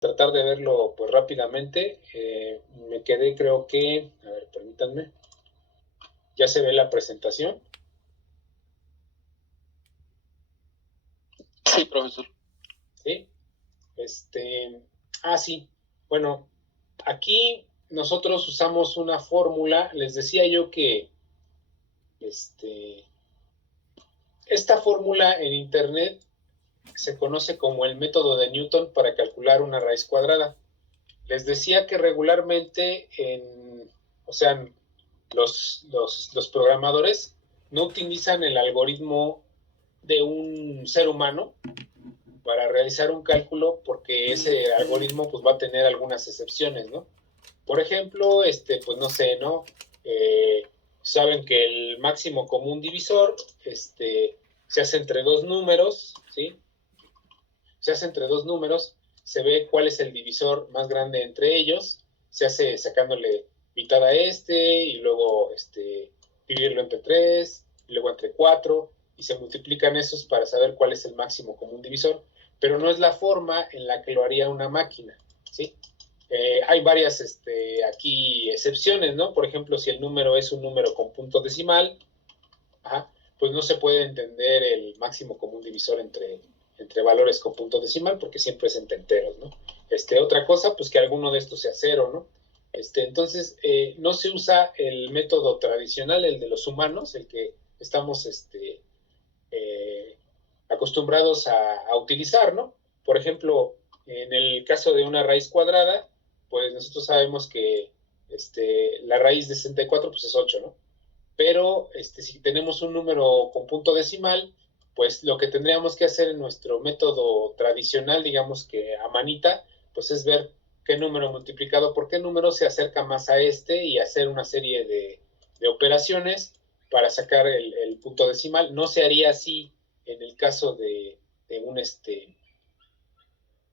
tratar de verlo pues rápidamente. Me quedé, creo que, a ver, permítanme, ya se ve la presentación. Sí, profesor. ¿Sí? Sí, bueno, aquí nosotros usamos una fórmula, les decía yo que esta fórmula en internet se conoce como el método de Newton para calcular una raíz cuadrada. Les decía que regularmente o sea, los programadores no utilizan el algoritmo de un ser humano para realizar un cálculo porque ese algoritmo pues va a tener algunas excepciones, ¿no? Por ejemplo, pues no sé, ¿no? Saben que el máximo común divisor se hace entre dos números, ¿sí? Se hace entre dos números, se ve cuál es el divisor más grande entre ellos, se hace sacándole mitad a y luego dividirlo entre 3, y luego entre 4, y se multiplican esos para saber cuál es el máximo común divisor, pero no es la forma en la que lo haría una máquina, ¿sí? Hay varias aquí excepciones, ¿no? Por ejemplo, si el número es un número con punto decimal, ajá, pues no se puede entender el máximo común divisor entre valores con punto decimal porque siempre es entre enteros, ¿no? Otra cosa, pues que alguno de estos sea cero, ¿no? Entonces, no se usa el método tradicional, el de los humanos, el que estamos eh, acostumbrados a utilizar, ¿no? Por ejemplo, en el caso de una raíz cuadrada, pues nosotros sabemos que la raíz de 64 pues es 8, ¿no? Pero si tenemos un número con punto decimal, pues lo que tendríamos que hacer en nuestro método tradicional, digamos que a manita, pues es ver qué número multiplicado por qué número se acerca más a y hacer una serie de operaciones para sacar el punto decimal. No se haría así en el caso de un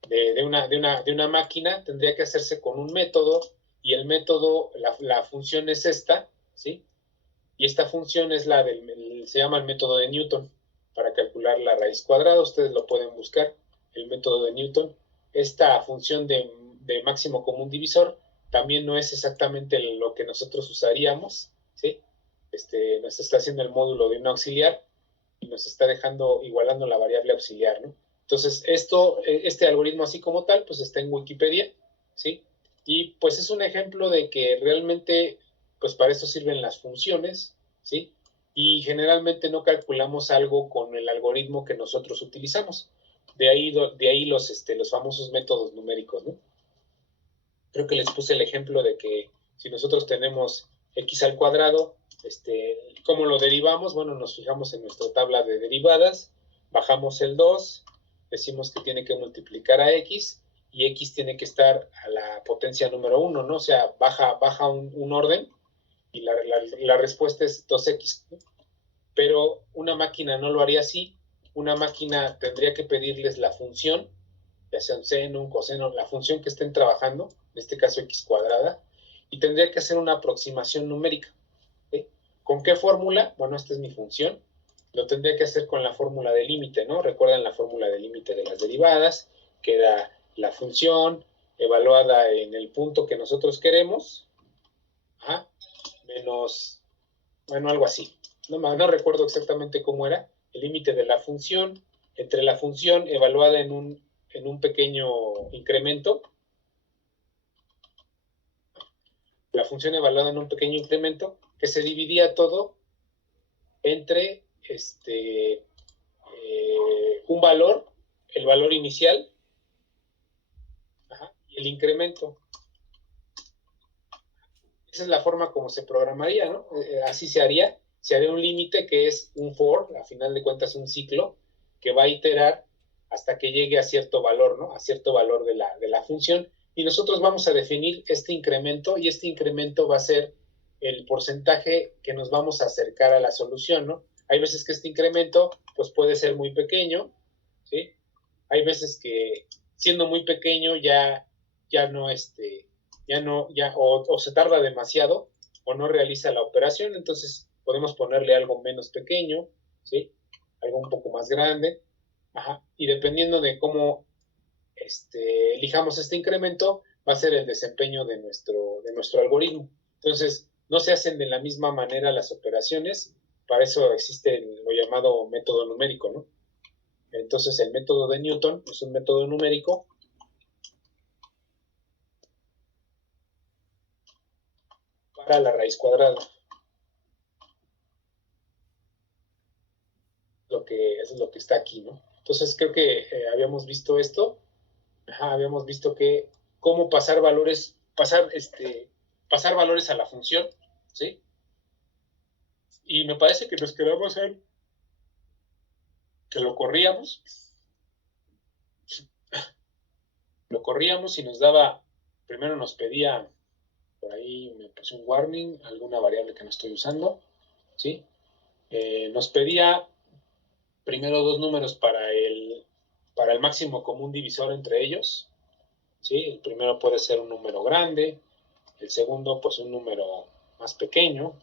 de una máquina, tendría que hacerse con un método y el método, la función es esta, ¿sí? Y esta función es se llama el método de Newton para calcular la raíz cuadrada. Ustedes lo pueden buscar, el método de Newton. Esta función de máximo común divisor también no es exactamente lo que nosotros usaríamos, ¿sí? Nos está haciendo el módulo de un auxiliar y nos está dejando igualando la variable auxiliar, ¿no? Entonces, este algoritmo así como tal, pues está en Wikipedia, ¿sí? Y pues es un ejemplo de que realmente, pues para eso sirven las funciones, ¿sí? Y generalmente no calculamos algo con el algoritmo que nosotros utilizamos. De ahí los famosos métodos numéricos, ¿no? Creo que les puse el ejemplo de que si nosotros tenemos x al cuadrado, ¿cómo lo derivamos? Bueno, nos fijamos en nuestra tabla de derivadas, bajamos el 2, decimos que tiene que multiplicar a x, y x tiene que estar a la potencia número 1, ¿no? O sea, baja un orden, y la respuesta es 2x, ¿no? Pero una máquina no lo haría así. Una máquina tendría que pedirles la función, ya sea un seno, un coseno, la función que estén trabajando, en este caso x cuadrada, y tendría que hacer una aproximación numérica. ¿Sí? ¿Con qué fórmula? Bueno, esta es mi función. Lo tendría que hacer con la fórmula de límite, ¿no? Recuerdan la fórmula de límite de las derivadas, que da la función evaluada en el punto que nosotros queremos, ajá, menos, bueno, algo así. No recuerdo exactamente cómo era. El límite de la función, entre la función evaluada en un pequeño incremento, la función evaluada en un pequeño incremento, que se dividía todo entre un valor, el valor inicial, ajá, y el incremento. Esa es la forma como se programaría, ¿no? Así se haría un límite que es un for, a final de cuentas un ciclo, que va a iterar hasta que llegue a cierto valor, ¿no? A cierto valor de la función, y nosotros vamos a definir este incremento, y este incremento va a ser el porcentaje que nos vamos a acercar a la solución, ¿no? Hay veces que este incremento, pues puede ser muy pequeño, ¿sí? Hay veces que siendo muy pequeño ya no, o se tarda demasiado o no realiza la operación, entonces podemos ponerle algo menos pequeño, ¿sí? Algo un poco más grande, ajá, y dependiendo de cómo elijamos este incremento, va a ser el desempeño de nuestro algoritmo. Entonces, no se hacen de la misma manera las operaciones, para eso existe lo llamado método numérico, ¿no? Entonces, el método de Newton es un método numérico para la raíz cuadrada. Eso es lo que está aquí, ¿no? Entonces, creo que habíamos visto esto. Habíamos visto que cómo pasar valores a la función, ¿sí? Y me parece que nos quedamos en que lo corríamos y nos daba, primero nos pedía, por ahí me puse un warning, alguna variable que no estoy usando, ¿sí? Nos pedía primero dos números para el máximo común divisor entre ellos, ¿sí? El primero puede ser un número grande, el segundo pues un número más pequeño,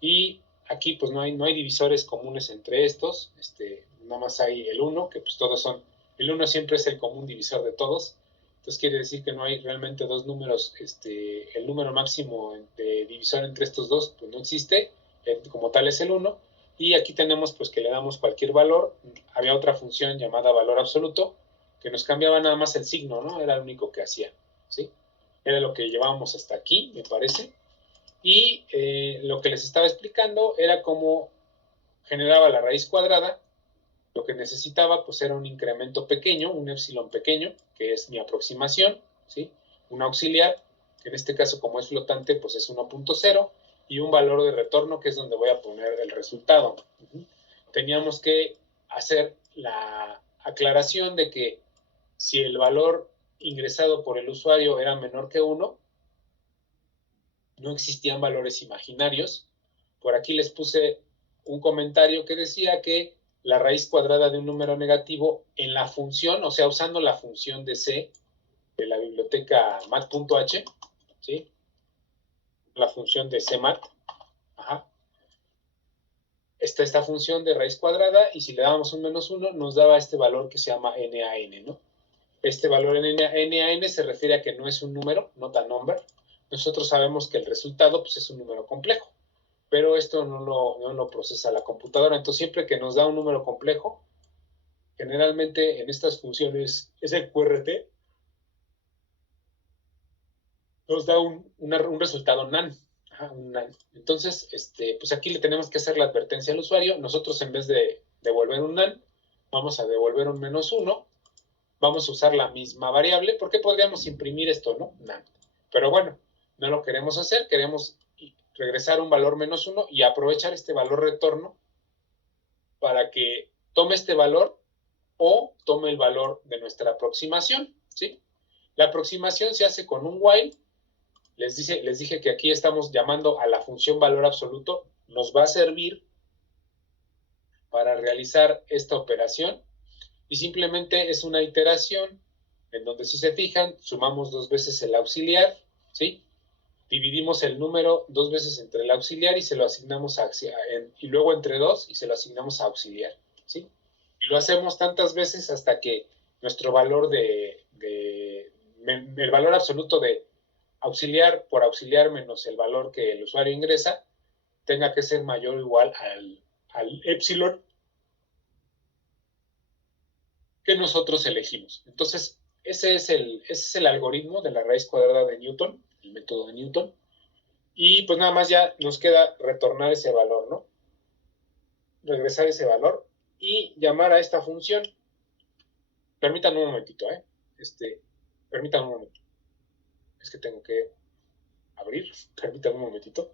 y aquí pues no hay divisores comunes entre estos, nada más hay el 1, que pues todos son, el 1 siempre es el común divisor de todos, entonces quiere decir que no hay realmente dos números, el número máximo de divisor entre estos dos pues no existe, como tal es el 1, y aquí tenemos pues que le damos cualquier valor, había otra función llamada valor absoluto, que nos cambiaba nada más el signo, ¿no? Era lo único que hacía, ¿sí? Era lo que llevábamos hasta aquí, me parece. Y lo que les estaba explicando era cómo generaba la raíz cuadrada. Lo que necesitaba pues era un incremento pequeño, un epsilon pequeño, que es mi aproximación, ¿sí? Un auxiliar, que en este caso como es flotante pues es 1.0, y un valor de retorno que es donde voy a poner el resultado. Teníamos que hacer la aclaración de que si el valor ingresado por el usuario era menor que 1, no existían valores imaginarios. Por aquí les puse un comentario que decía que la raíz cuadrada de un número negativo en la función, o sea, usando la función de C de la biblioteca mat.h, ¿sí? La función de cmat, está esta función de raíz cuadrada, y si le dábamos un -1, nos daba este valor que se llama NaN, ¿no? Este valor en NaN se refiere a que no es un número, not a number. Nosotros sabemos que el resultado pues, es un número complejo, pero esto no lo procesa la computadora. Entonces, siempre que nos da un número complejo, generalmente en estas funciones SQRT nos da un resultado NaN. Un NaN. Entonces, pues aquí le tenemos que hacer la advertencia al usuario. Nosotros, en vez de devolver un NaN, vamos a devolver un -1. Vamos a usar la misma variable, porque podríamos imprimir esto, ¿no? NaN. Pero bueno, no lo queremos hacer, queremos regresar un valor -1 y aprovechar este valor retorno para que tome este valor o tome el valor de nuestra aproximación, ¿sí? La aproximación se hace con un while. Les dije que aquí estamos llamando a la función valor absoluto. Nos va a servir para realizar esta operación, y simplemente es una iteración en donde, si se fijan, sumamos dos veces el auxiliar, ¿sí? Dividimos el número dos veces entre el auxiliar y se lo asignamos y luego entre dos y se lo asignamos a auxiliar, ¿sí? Y lo hacemos tantas veces hasta que nuestro valor el valor absoluto de auxiliar por auxiliar menos el valor que el usuario ingresa tenga que ser mayor o igual al epsilon que nosotros elegimos. Entonces, ese es el algoritmo de la raíz cuadrada de Newton, el método de Newton. Y pues nada más ya nos queda retornar ese valor, ¿no? Regresar ese valor y llamar a esta función. Permítanme un momentito, ¿eh? Permítanme un momento. Es que tengo que abrir. Permítanme un momentito.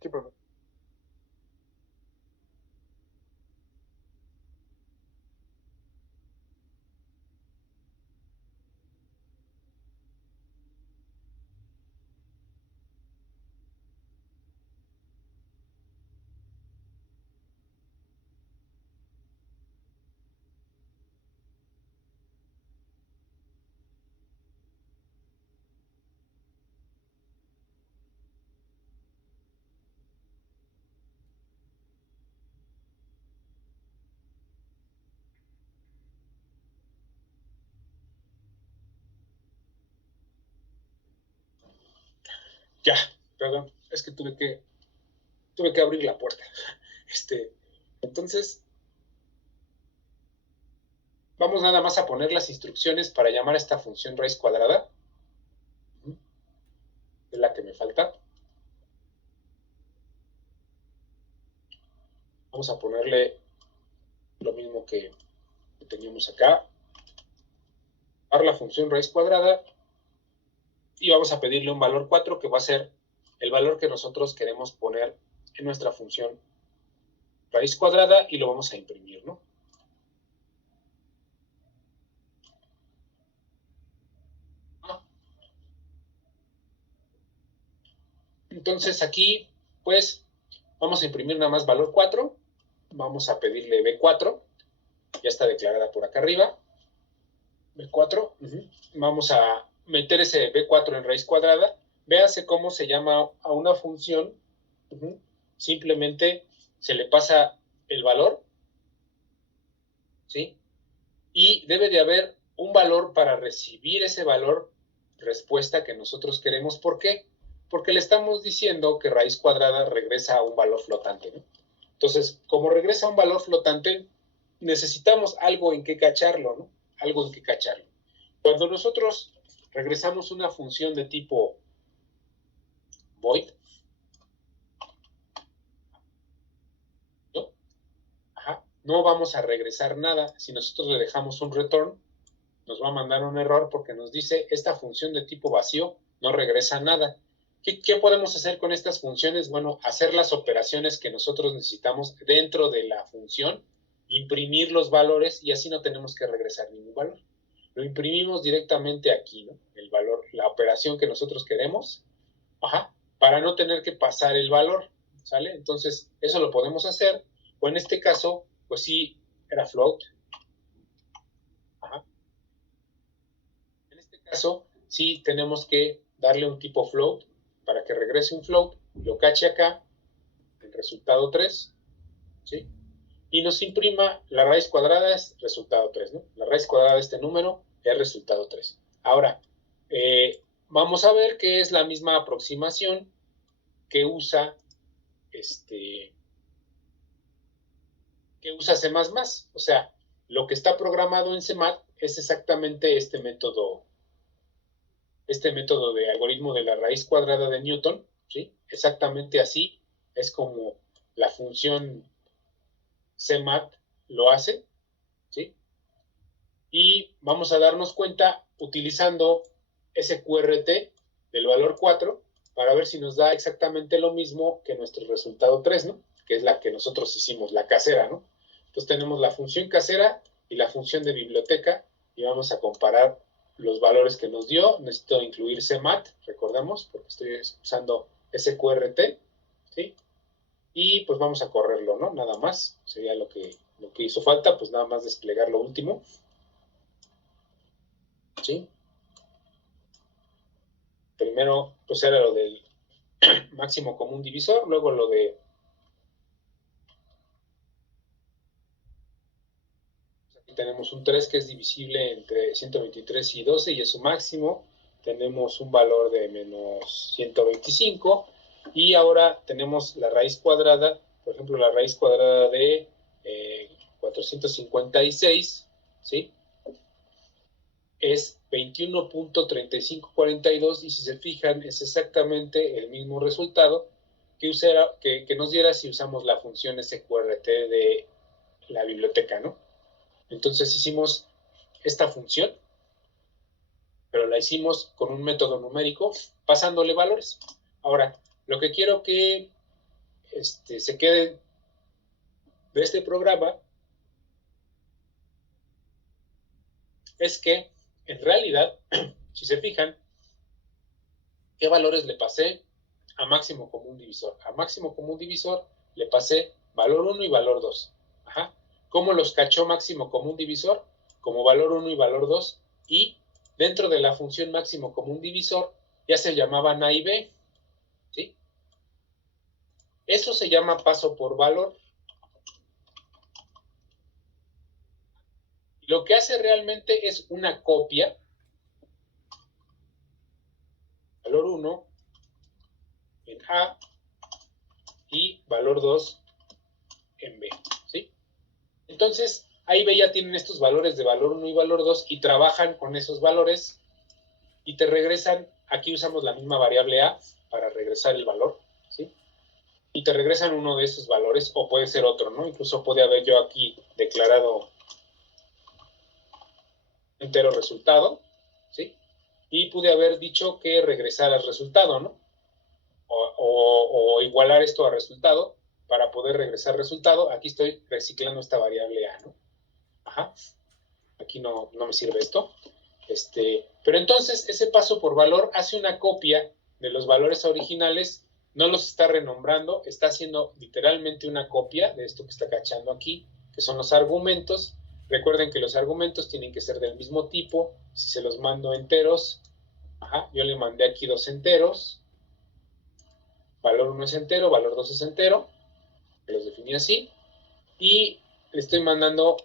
Sí, profe. Ya, perdón, es que tuve que abrir la puerta. Entonces, vamos nada más a poner las instrucciones para llamar a esta función raíz cuadrada. Es la que me falta. Vamos a ponerle lo mismo que teníamos acá. Dar la función raíz cuadrada. Y vamos a pedirle un valor 4, que va a ser el valor que nosotros queremos poner en nuestra función raíz cuadrada, y lo vamos a imprimir, ¿no? Entonces aquí, pues, vamos a imprimir nada más valor 4. Vamos a pedirle B4. Ya está declarada por acá arriba. B4. Vamos a meter ese B4 en raíz cuadrada. Véase cómo se llama a una función. Simplemente se le pasa el valor, ¿sí? Y debe de haber un valor para recibir ese valor respuesta que nosotros queremos. ¿Por qué? Porque le estamos diciendo que raíz cuadrada regresa a un valor flotante, ¿no? Entonces, como regresa a un valor flotante, necesitamos algo en que cacharlo, ¿no? Algo en que cacharlo. Cuando nosotros regresamos una función de tipo void, ¿no? No vamos a regresar nada. Si nosotros le dejamos un return, nos va a mandar un error porque nos dice esta función de tipo vacío no regresa nada. ¿Qué podemos hacer con estas funciones? Bueno, hacer las operaciones que nosotros necesitamos dentro de la función, imprimir los valores, y así no tenemos que regresar ningún valor. Lo imprimimos directamente aquí, ¿no? El valor, la operación que nosotros queremos, para no tener que pasar el valor, ¿sale? Entonces, eso lo podemos hacer, o en este caso, pues sí, era float. En este caso, sí tenemos que darle un tipo float para que regrese un float, lo cache acá, el resultado 3, ¿sí? Y nos imprima la raíz cuadrada es resultado 3, ¿no? La raíz cuadrada de este número es resultado 3. Ahora, vamos a ver que es la misma aproximación que usa C++. O sea, lo que está programado en CMAT es exactamente este método de algoritmo de la raíz cuadrada de Newton, ¿sí? Exactamente así es como la función CMAT lo hace, ¿sí? Y vamos a darnos cuenta utilizando ese QRT del valor 4 para ver si nos da exactamente lo mismo que nuestro resultado 3, ¿no? Que es la que nosotros hicimos, la casera, ¿no? Entonces tenemos la función casera y la función de biblioteca, y vamos a comparar los valores que nos dio. Necesito incluir CMAT, recordemos, porque estoy usando SQRT, ¿sí? Y pues vamos a correrlo, ¿no? Nada más, sería lo que hizo falta, pues nada más desplegar lo último, ¿sí? Primero, pues era lo del máximo común divisor, luego lo de tenemos un 3 que es divisible entre 123 y 12 y es su máximo. Tenemos un valor de menos 125 y ahora tenemos la raíz cuadrada, por ejemplo, la raíz cuadrada de 456, ¿sí? Es 21.3542 y si se fijan es exactamente el mismo resultado que nos diera si usamos la función SQRT de la biblioteca, ¿no? Entonces hicimos esta función, pero la hicimos con un método numérico, pasándole valores. Ahora, lo que quiero que se quede de este programa es que, en realidad, si se fijan, ¿qué valores le pasé a máximo común divisor? A máximo común divisor le pasé valor 1 y valor 2. ¿Cómo los cachó máximo común divisor? Como valor 1 y valor 2, y dentro de la función máximo común divisor ya se llamaban A y B, ¿sí? Eso se llama paso por valor. Lo que hace realmente es una copia, valor 1, en A y valor 2 en B, ¿sí? Entonces, ahí B ya tienen estos valores de valor 1 y valor 2 y trabajan con esos valores y te regresan, aquí usamos la misma variable A para regresar el valor, ¿sí? Y te regresan uno de esos valores o puede ser otro, ¿no? Incluso puede haber yo aquí declarado entero resultado, ¿sí? Y pude haber dicho que regresara el resultado, ¿no? O igualar esto a resultado para poder regresar resultado. Aquí estoy reciclando esta variable A, ¿no? Ajá. Aquí no me sirve esto. Pero entonces ese paso por valor hace una copia de los valores originales, no los está renombrando, está haciendo literalmente una copia de esto que está cachando aquí, que son los argumentos. Recuerden que los argumentos tienen que ser del mismo tipo. Si se los mando enteros, yo le mandé aquí 2 enteros, valor 1 es entero, valor 2 es entero, los definí así, y le estoy mandando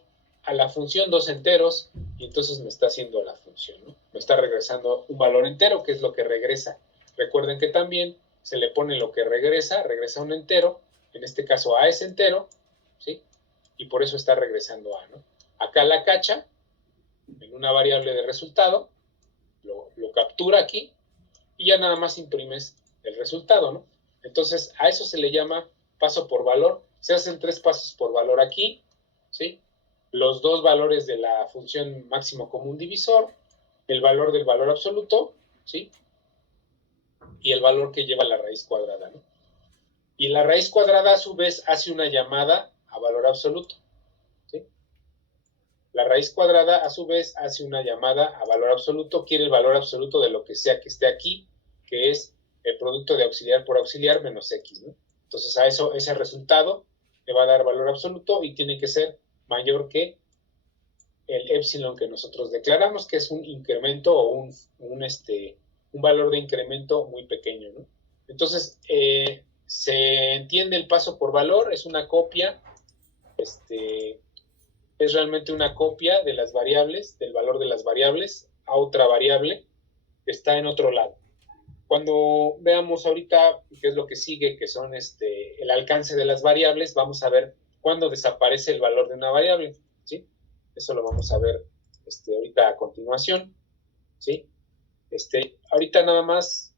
a la función 2 enteros, y entonces me está haciendo la función, ¿no? Me está regresando un valor entero, que es lo que regresa. Recuerden que también se le pone lo que regresa un entero, en este caso A es entero, ¿sí? Y por eso está regresando A, ¿no? Acá la cacha en una variable de resultado, lo captura aquí, y ya nada más imprimes el resultado, ¿no? Entonces, a eso se le llama paso por valor. Se hacen 3 pasos por valor aquí, ¿sí? Los 2 valores de la función máximo común divisor, el valor del valor absoluto, ¿sí? Y el valor que lleva la raíz cuadrada, ¿no? Y la raíz cuadrada, a su vez, hace una llamada a valor absoluto, ¿sí? La raíz cuadrada, a su vez, hace una llamada a valor absoluto, quiere el valor absoluto de lo que sea que esté aquí, que es el producto de auxiliar por auxiliar menos x, ¿no? Entonces, a eso, ese resultado le va a dar valor absoluto y tiene que ser mayor que el épsilon que nosotros declaramos, que es un incremento o un valor de incremento muy pequeño, ¿no? Entonces, se entiende el paso por valor, es una copia, es realmente una copia de las variables, del valor de las variables a otra variable que está en otro lado. Cuando veamos ahorita qué es lo que sigue, que son el alcance de las variables, vamos a ver cuándo desaparece el valor de una variable, ¿sí? Eso lo vamos a ver ahorita a continuación, ¿sí? Ahorita nada más,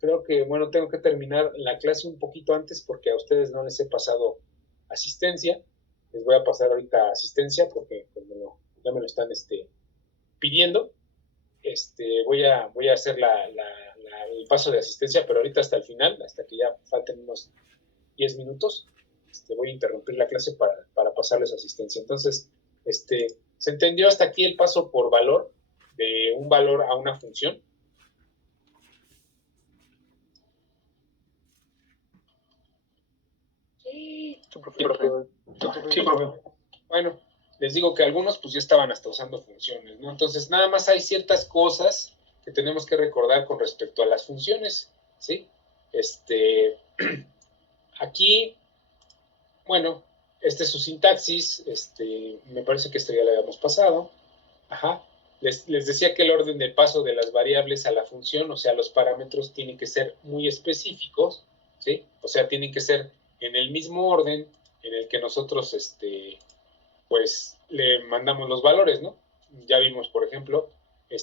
creo que, bueno, tengo que terminar la clase un poquito antes porque a ustedes no les he pasado asistencia. Les voy a pasar ahorita asistencia porque pues, ya me lo están pidiendo. Voy a hacer el paso de asistencia, pero ahorita hasta el final, hasta que ya falten unos 10 minutos, voy a interrumpir la clase para pasarles asistencia. Entonces, ¿se entendió hasta aquí el paso por valor de un valor a una función? Sí, profe. Sí, profe. Bueno, les digo que algunos pues ya estaban hasta usando funciones, ¿no? Entonces, nada más hay ciertas cosas que tenemos que recordar con respecto a las funciones, ¿sí? Aquí, bueno, es su sintaxis, me parece que esto ya lo habíamos pasado. Ajá. Les decía que el orden de paso de las variables a la función, o sea, los parámetros tienen que ser muy específicos, ¿sí? O sea, tienen que ser en el mismo orden en el que nosotros, pues, le mandamos los valores, ¿no? Ya vimos, por ejemplo,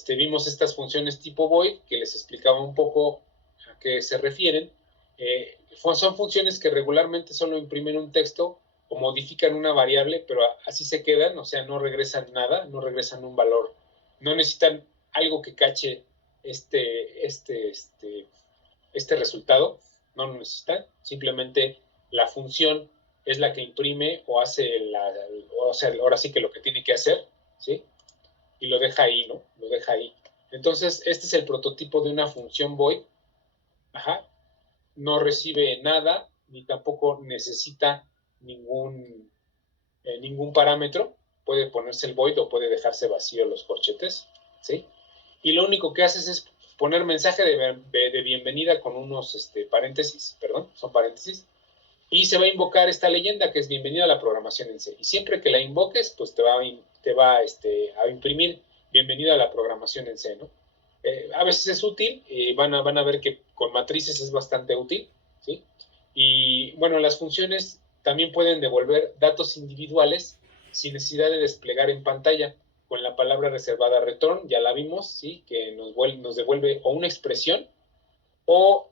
vimos estas funciones tipo void, que les explicaba un poco a qué se refieren. Son funciones que regularmente solo imprimen un texto o modifican una variable, pero así se quedan, o sea, no regresan nada, no regresan un valor. No necesitan algo que cache este resultado, no lo necesitan, simplemente la función es la que imprime o hace o sea, ahora sí que lo que tiene que hacer, ¿sí? Y lo deja ahí, ¿no? Lo deja ahí. Entonces, este es el prototipo de una función void. Ajá. No recibe nada, ni tampoco necesita ningún parámetro. Puede ponerse el void o puede dejarse vacío los corchetes, ¿sí? Y lo único que haces es poner mensaje de bienvenida con unos paréntesis, perdón, son paréntesis, y se va a invocar esta leyenda que es bienvenida a la programación en C. Y siempre que la invoques, pues te va a imprimir bienvenida a la programación en C, ¿no? A veces es útil, van a ver que con matrices es bastante útil, ¿sí? Y bueno, las funciones también pueden devolver datos individuales sin necesidad de desplegar en pantalla. Con la palabra reservada return, ya la vimos, ¿sí? Que nos devuelve o una expresión o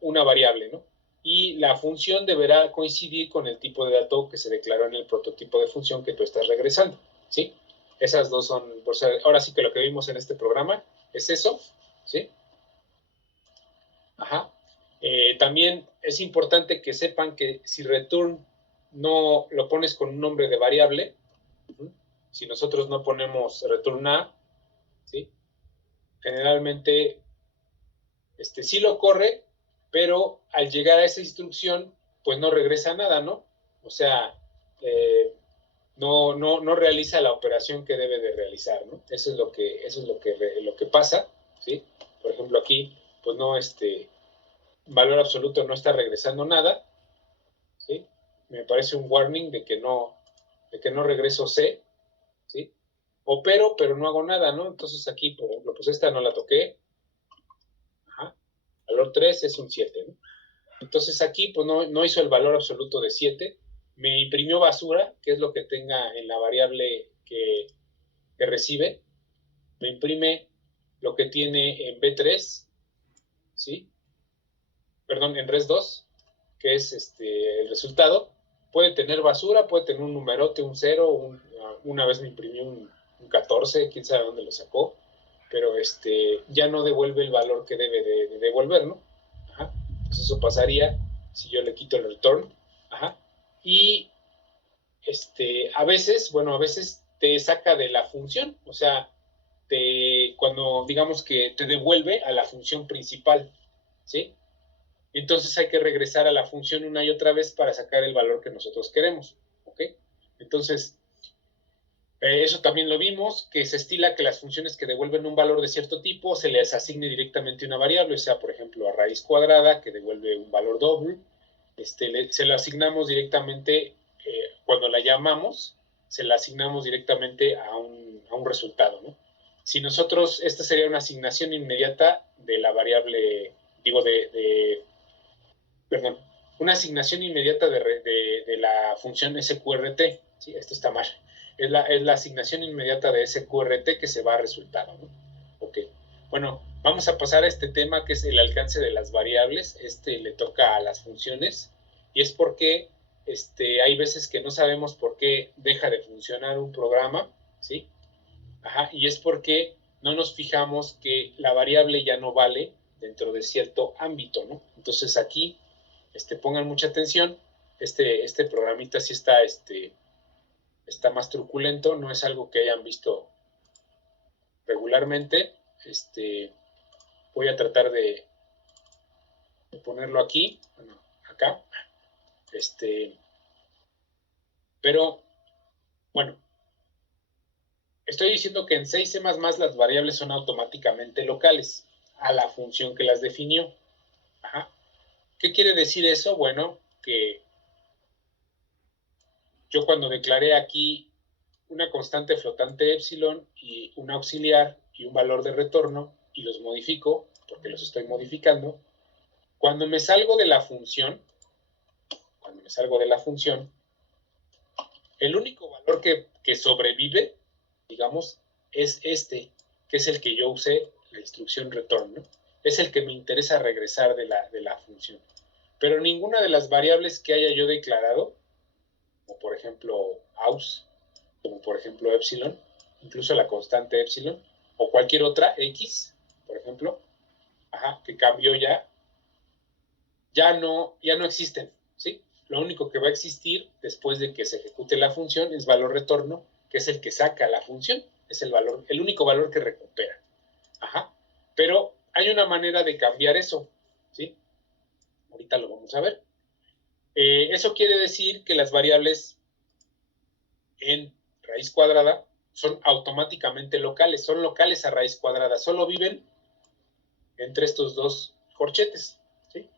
una variable, ¿no? Y la función deberá coincidir con el tipo de dato que se declaró en el prototipo de función que tú estás regresando, ¿sí? Esas dos son, ahora sí que lo que vimos en este programa es eso, ¿sí? Ajá. También es importante que sepan que si return no lo pones con un nombre de variable, si nosotros no ponemos return a, ¿sí? Generalmente sí lo corre, pero al llegar a esa instrucción, pues no regresa nada, ¿no? O sea, no realiza la operación que debe de realizar, ¿no? Eso es lo que pasa, ¿sí? Por ejemplo, aquí, pues no, valor absoluto no está regresando nada, ¿sí? Me parece un warning de que no regreso C, ¿sí? Opero, pero no hago nada, ¿no? Entonces aquí, por ejemplo, pues esta no la toqué, ajá. Valor 3 es un 7, ¿no? Entonces aquí pues no hizo el valor absoluto de 7, me imprimió basura, que es lo que tenga en la variable que recibe, me imprime lo que tiene en B3, ¿sí? Perdón, en res2, que es el resultado. Puede tener basura, puede tener un numerote, un 0, una vez me imprimió un 14, quién sabe dónde lo sacó, pero ya no devuelve el valor que debe de devolver, ¿no? Ajá. Entonces eso pasaría si yo le quito el return. Ajá. Y a veces te saca de la función, o sea, cuando digamos que te devuelve a la función principal, ¿sí? Entonces hay que regresar a la función una y otra vez para sacar el valor que nosotros queremos, ¿ok? Entonces, eso también lo vimos, que se estila que las funciones que devuelven un valor de cierto tipo se les asigne directamente una variable, o sea, por ejemplo, a raíz cuadrada, que devuelve un valor doble, se lo asignamos directamente, cuando la llamamos, se la asignamos directamente a un resultado, ¿no? Si nosotros, esta sería una asignación inmediata de la variable, digo, perdón, una asignación inmediata de la función SQRT, ¿sí? Esto está mal. Es la asignación inmediata de SQRT que se va a resultado, ¿no? Ok. Bueno, vamos a pasar a este tema que es el alcance de las variables. Le toca a las funciones y es porque hay veces que no sabemos por qué deja de funcionar un programa, ¿sí? Ajá, y es porque no nos fijamos que la variable ya no vale dentro de cierto ámbito, ¿no? Entonces aquí pongan mucha atención, este programita sí está más truculento, no es algo que hayan visto regularmente. Voy a tratar de ponerlo aquí, bueno, acá, pero bueno, estoy diciendo que en 6C++ las variables son automáticamente locales a la función que las definió. Ajá. ¿Qué quiere decir eso? Bueno, que yo cuando declaré aquí una constante flotante epsilon y un auxiliar y un valor de retorno y los modifico, porque los estoy modificando, cuando me salgo de la función, el único valor que sobrevive, digamos, es que es el que yo usé, la instrucción return, ¿no? Es el que me interesa regresar de la función. Pero ninguna de las variables que haya yo declarado, como por ejemplo aus, como por ejemplo epsilon, incluso la constante epsilon, o cualquier otra, x, por ejemplo, ajá, que cambió ya no existen, ¿sí? Lo único que va a existir después de que se ejecute la función es valor retorno, que es el que saca la función, es el único valor que recupera. Ajá. Pero hay una manera de cambiar eso, ¿sí? Ahorita lo vamos a ver. Eso quiere decir que las variables en raíz cuadrada son automáticamente locales, son locales a raíz cuadrada, solo viven entre estos dos corchetes, ¿sí?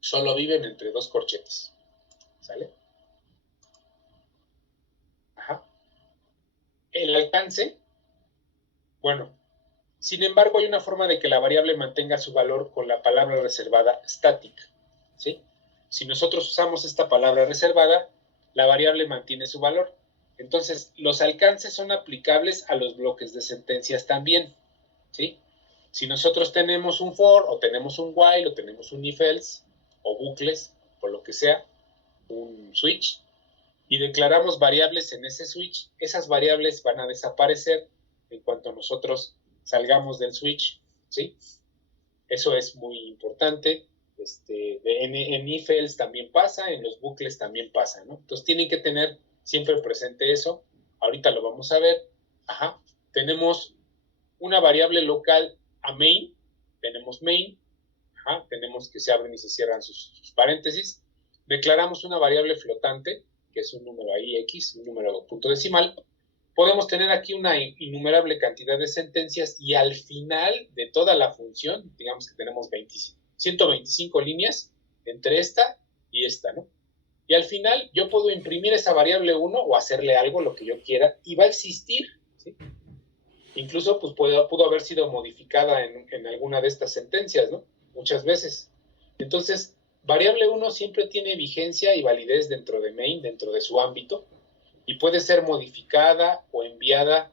Solo viven entre dos corchetes, ¿sale? Ajá. El alcance, bueno, Sin embargo, hay una forma de que la variable mantenga su valor con la palabra reservada static, ¿sí? Si nosotros usamos esta palabra reservada, la variable mantiene su valor. Entonces, los alcances son aplicables a los bloques de sentencias también, ¿sí? Si nosotros tenemos un for, o tenemos un while, o tenemos un if-else, o bucles, o lo que sea, un switch, y declaramos variables en ese switch, esas variables van a desaparecer en cuanto nosotros salgamos del switch, ¿sí? Eso es muy importante. En if-else también pasa, en los bucles también pasa, ¿no? Entonces tienen que tener siempre presente eso. Ahorita lo vamos a ver. Ajá. Tenemos una variable local a main, tenemos main, ajá, tenemos que se abren y se cierran sus paréntesis. Declaramos una variable flotante, que es un número ahí X, un número punto decimal. Podemos tener aquí una innumerable cantidad de sentencias y al final de toda la función, digamos que tenemos 125 líneas entre esta y esta, ¿no? Y al final yo puedo imprimir esa variable 1 o hacerle algo, lo que yo quiera, y va a existir, ¿sí? Incluso pues pudo haber sido modificada en alguna de estas sentencias, ¿no? Muchas veces. Entonces, variable 1 siempre tiene vigencia y validez dentro de main, dentro de su ámbito, y puede ser modificada o enviada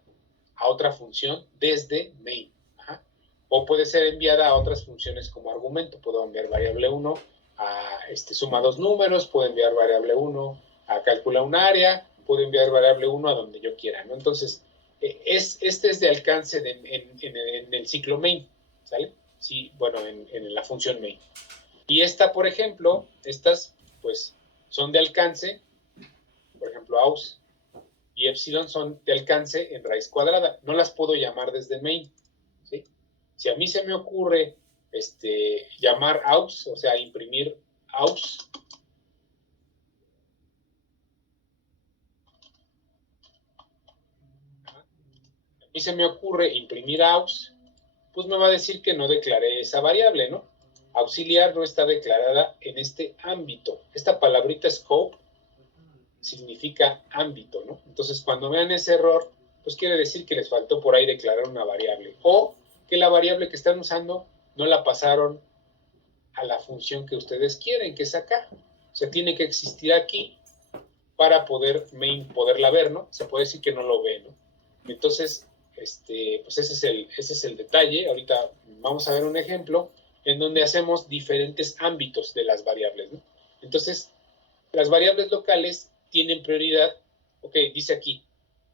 a otra función desde main. Ajá. O puede ser enviada a otras funciones como argumento. Puedo enviar variable 1 a suma dos números, puedo enviar variable 1 a calcula un área, puedo enviar variable 1 a donde yo quiera, ¿no? Entonces, este es de alcance en el ciclo main, ¿sale? Sí, bueno, en la función main. Y esta, por ejemplo, estas, pues, son de alcance, por ejemplo, aus y epsilon son de alcance en raíz cuadrada. No las puedo llamar desde main, ¿sí? Si a mí se me ocurre llamar aus, o sea, imprimir aus, a mí se me ocurre imprimir aus, pues me va a decir que no declaré esa variable, ¿no? Auxiliar no está declarada en este ámbito. Esta palabrita scope significa ámbito, ¿no? Entonces, cuando vean ese error, pues quiere decir que les faltó por ahí declarar una variable o que la variable que están usando no la pasaron a la función que ustedes quieren, que es acá. O sea, tiene que existir aquí para poderla ver, ¿no? Se puede decir que no lo ve, ¿no? Entonces, pues ese es el detalle. Ahorita vamos a ver un ejemplo en donde hacemos diferentes ámbitos de las variables, ¿no? Entonces, las variables locales tienen prioridad. Ok, dice aquí,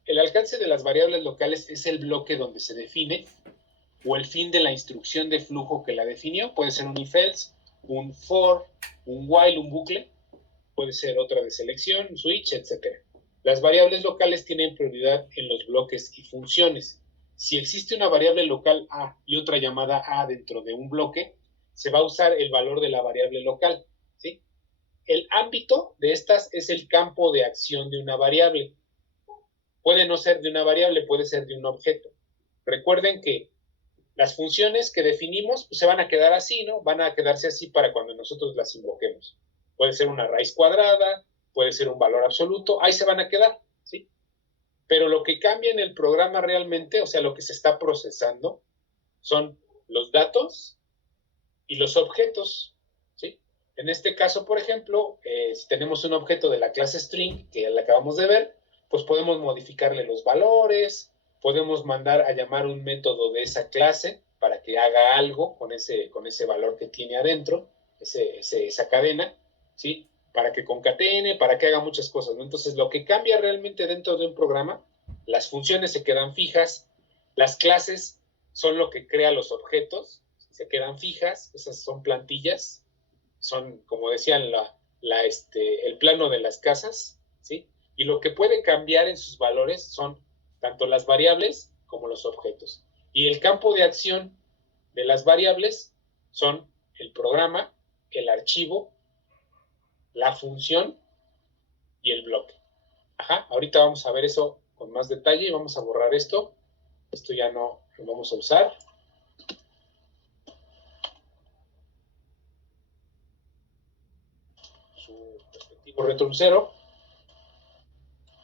el alcance de las variables locales es el bloque donde se define o el fin de la instrucción de flujo que la definió. Puede ser un if-else, un for, un while, un bucle. Puede ser otra de selección, un switch, etc. Las variables locales tienen prioridad en los bloques y funciones. Si existe una variable local A y otra llamada A dentro de un bloque, se va a usar el valor de la variable local, ¿sí? El ámbito de estas es el campo de acción de una variable. Puede no ser de una variable, puede ser de un objeto. Recuerden que las funciones que definimos pues, se van a quedar así, ¿no? Van a quedarse así para cuando nosotros las invoquemos. Puede ser una raíz cuadrada, puede ser un valor absoluto, ahí se van a quedar, ¿sí? Pero lo que cambia en el programa realmente, o sea, lo que se está procesando, son los datos y los objetos, ¿sí? En este caso, por ejemplo, si tenemos un objeto de la clase string, que ya la acabamos de ver, pues podemos modificarle los valores, podemos mandar a llamar un método de esa clase para que haga algo con ese valor que tiene adentro, esa cadena, ¿sí? Para que concatene, para que haga muchas cosas, ¿no? Entonces, lo que cambia realmente dentro de un programa, las funciones se quedan fijas, las clases son lo que crea los objetos, se quedan fijas, esas son plantillas, son, como decían, el plano de las casas, ¿sí? Y lo que puede cambiar en sus valores son tanto las variables como los objetos. Y el campo de acción de las variables son el programa, el archivo, la función y el bloque. Ajá, ahorita vamos a ver eso con más detalle y vamos a borrar esto. Esto ya no lo vamos a usar. Su respectivo return 0.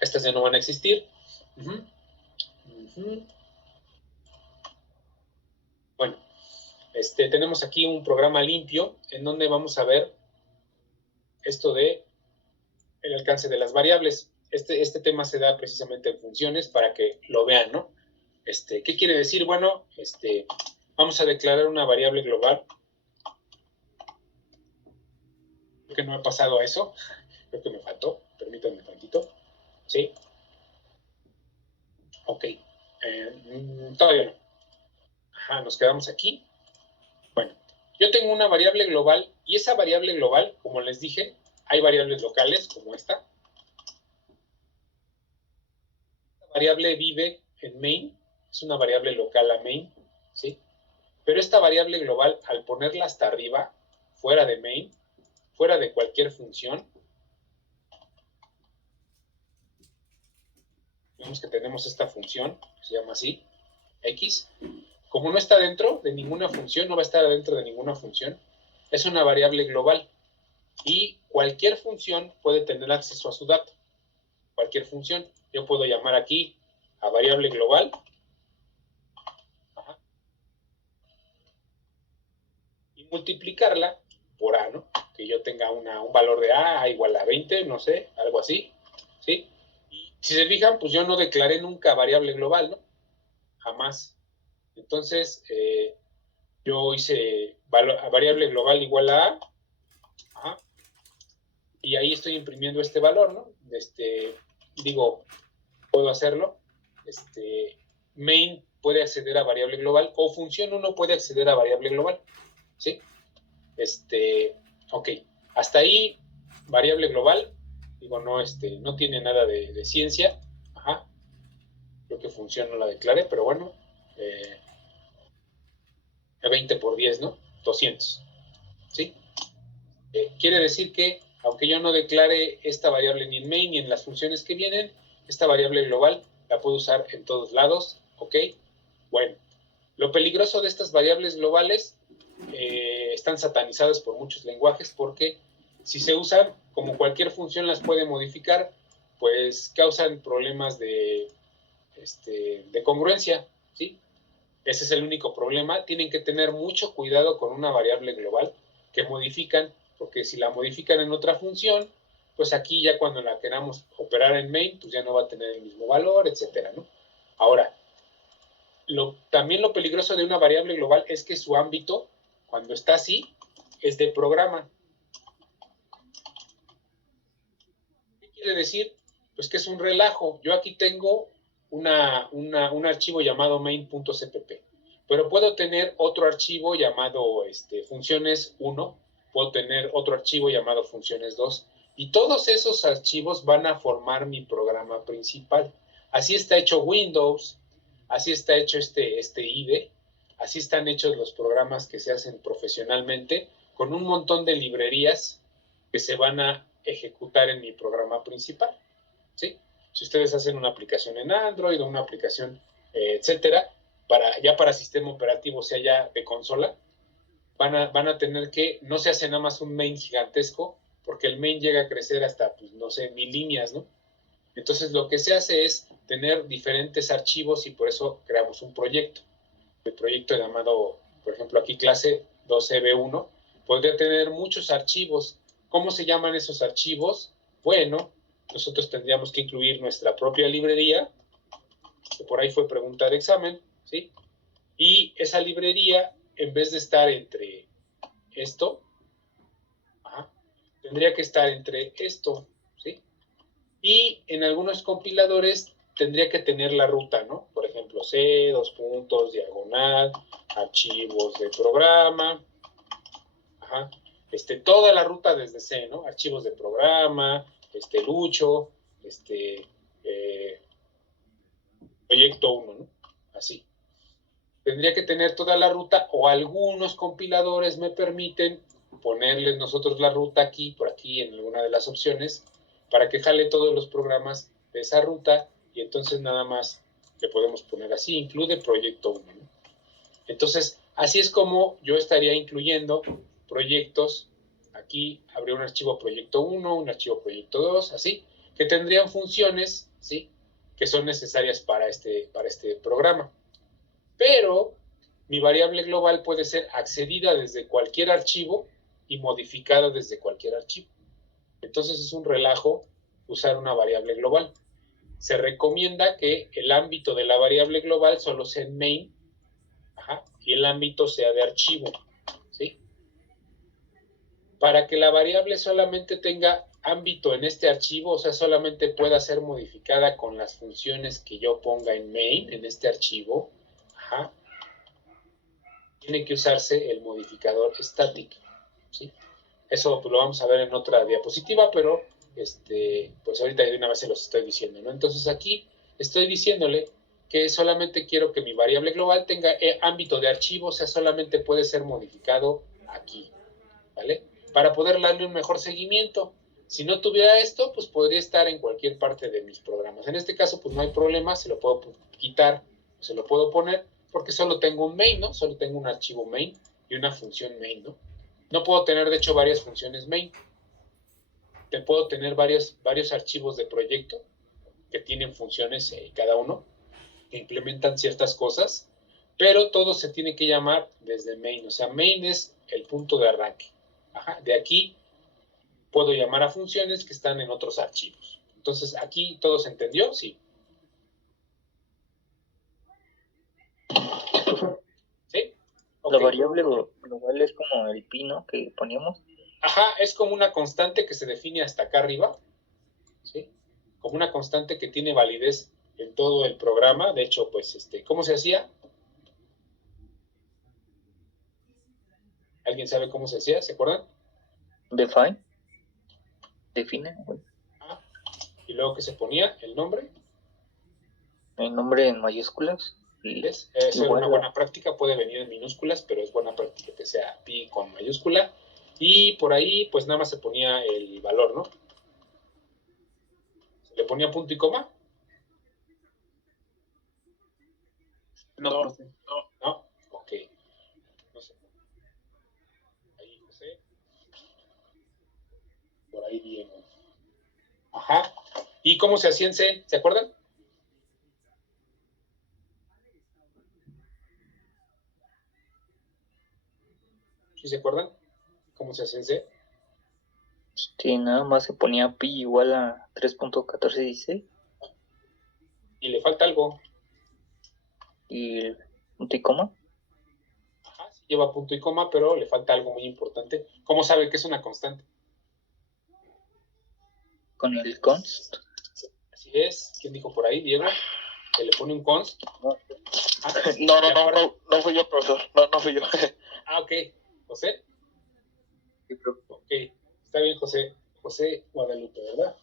Estas ya no van a existir. tenemos aquí un programa limpio en donde vamos a ver esto de el alcance de las variables. Este tema se da precisamente en funciones para que lo vean, ¿no? ¿Qué quiere decir? Bueno, vamos a declarar una variable global. Creo que no he pasado a eso. Creo que me faltó. Permítanme un tantito. ¿Sí? Ok. Todavía no. Ajá, nos quedamos aquí. Bueno, yo tengo una variable global y esa variable global, como les dije, hay variables locales como esta. Esta variable vive en main, es una variable local a main, ¿sí? Pero esta variable global, al ponerla hasta arriba, fuera de main, fuera de cualquier función, vemos que tenemos esta función, que se llama así, x. Como no está dentro de ninguna función, no va a estar dentro de ninguna función, es una variable global. Y cualquier función puede tener acceso a su dato. Cualquier función. Yo puedo llamar aquí a variable global. Ajá, y multiplicarla por a, ¿no? Que yo tenga un valor de a igual a 20, no sé, algo así. ¿Sí? Y si se fijan, pues yo no declaré nunca variable global, ¿no? Jamás. Entonces, yo hice variable global igual a a. Ajá, y ahí estoy imprimiendo este valor, ¿no? Digo, puedo hacerlo. Main puede acceder a variable global o función 1 puede acceder a variable global, ¿sí? Ok, hasta ahí variable global, digo, no tiene nada de ciencia. Ajá, creo que función no la declaré, pero bueno, 20 por 10, ¿no? 200, ¿sí? Quiere decir que, aunque yo no declare esta variable ni en main ni en las funciones que vienen, esta variable global la puedo usar en todos lados, ¿ok? Bueno, lo peligroso de estas variables globales están satanizadas por muchos lenguajes porque si se usan, como cualquier función las puede modificar, pues causan problemas de congruencia, ¿sí? Ese es el único problema. Tienen que tener mucho cuidado con una variable global que modifican, porque si la modifican en otra función, pues aquí ya cuando la queramos operar en main, pues ya no va a tener el mismo valor, etcétera, ¿no? Ahora, también lo peligroso de una variable global es que su ámbito, cuando está así, es de programa. ¿Qué quiere decir? Pues que es un relajo. Yo aquí tengo un archivo llamado main.cpp, pero puedo tener otro archivo llamado funciones 1, puedo tener otro archivo llamado funciones 2, y todos esos archivos van a formar mi programa principal. Así está hecho Windows, así está hecho este IDE, así están hechos los programas que se hacen profesionalmente, con un montón de librerías que se van a ejecutar en mi programa principal, ¿sí? Si ustedes hacen una aplicación en Android o una aplicación, etcétera, ya para sistema operativo, sea ya de consola, van a tener que, no se hace nada más un main gigantesco, porque el main llega a crecer hasta, pues, no sé, 1000 líneas, ¿no? Entonces lo que se hace es tener diferentes archivos y por eso creamos un proyecto. El proyecto llamado, por ejemplo, aquí clase 2EB1, podría tener muchos archivos. ¿Cómo se llaman esos archivos? Bueno, nosotros tendríamos que incluir nuestra propia librería, que por ahí fue pregunta de examen, ¿sí? Y esa librería, en vez de estar entre esto, tendría que estar entre esto, ¿sí? Y en algunos compiladores tendría que tener la ruta, ¿no? Por ejemplo, C, dos puntos, diagonal, archivos de programa, ajá, toda la ruta desde C, ¿no? Archivos de programa, Lucho, eh, proyecto 1, ¿no? Así. Tendría que tener toda la ruta o algunos compiladores me permiten ponerles nosotros la ruta aquí, por aquí en alguna de las opciones, para que jale todos los programas de esa ruta y entonces nada más le podemos poner así, incluye proyecto 1, ¿no? Entonces, así es como yo estaría incluyendo proyectos. Aquí habría un archivo proyecto 1, un archivo proyecto 2, así, que tendrían funciones, ¿sí?, que son necesarias para este programa. Pero mi variable global puede ser accedida desde cualquier archivo y modificada desde cualquier archivo. Entonces es un relajo usar una variable global. Se recomienda que el ámbito de la variable global solo sea en main, y el ámbito sea de archivo, ¿sí? Para que la variable solamente tenga ámbito en este archivo, o sea, solamente pueda ser modificada con las funciones que yo ponga en main, en este archivo, tiene que usarse el modificador static, ¿sí? Eso pues, lo vamos a ver en otra diapositiva, pero pues ahorita de una vez se los estoy diciendo, ¿no? Entonces aquí estoy diciéndole que solamente quiero que mi variable global tenga ámbito de archivo, o sea, solamente puede ser modificado aquí, ¿vale? Para poder darle un mejor seguimiento. Si no tuviera esto, pues podría estar en cualquier parte de mis programas. En este caso, pues no hay problema, se lo puedo quitar, se lo puedo poner, porque solo tengo un main, ¿no? Solo tengo un archivo main y una función main, ¿no? No puedo tener, de hecho, varias funciones main. Te puedo tener varios archivos de proyecto que tienen funciones cada uno, que implementan ciertas cosas, pero todo se tiene que llamar desde main. O sea, main es el punto de arranque. De aquí puedo llamar a funciones que están en otros archivos. Entonces, ¿aquí todo se entendió? Sí. ¿Sí? Okay. La variable global es como el pi, ¿no? Que poníamos. Es como una constante que se define hasta acá arriba, ¿sí? Como una constante que tiene validez en todo el programa. De hecho, pues, ¿cómo se hacía? ¿Alguien sabe cómo se hacía? ¿Se acuerdan? Define. Y luego que se ponía el nombre. El nombre en mayúsculas. Eso es una buena práctica, puede venir en minúsculas, pero es buena práctica que sea pi con mayúscula. Y por ahí, pues nada más se ponía el valor, ¿no? ¿Se le ponía punto y coma? No. Ok. No sé. Ahí, José. Por ahí bien. ¿Y cómo se hacía en C? ¿Se acuerdan? ¿Sí se acuerdan? ¿Cómo se hacía en C? Sí, nada más se ponía pi igual a 3.1416. Y le falta algo. ¿Y el punto y coma? Sí lleva punto y coma, pero le falta algo muy importante. ¿Cómo sabe que es una constante? Con el const. Así es. ¿Quién dijo por ahí, Diego? Que le pone un const. No fui yo, profesor. No fui yo. Ok. ¿José? Sí, profe. Ok. Está bien, José. José Guadalupe, ¿verdad?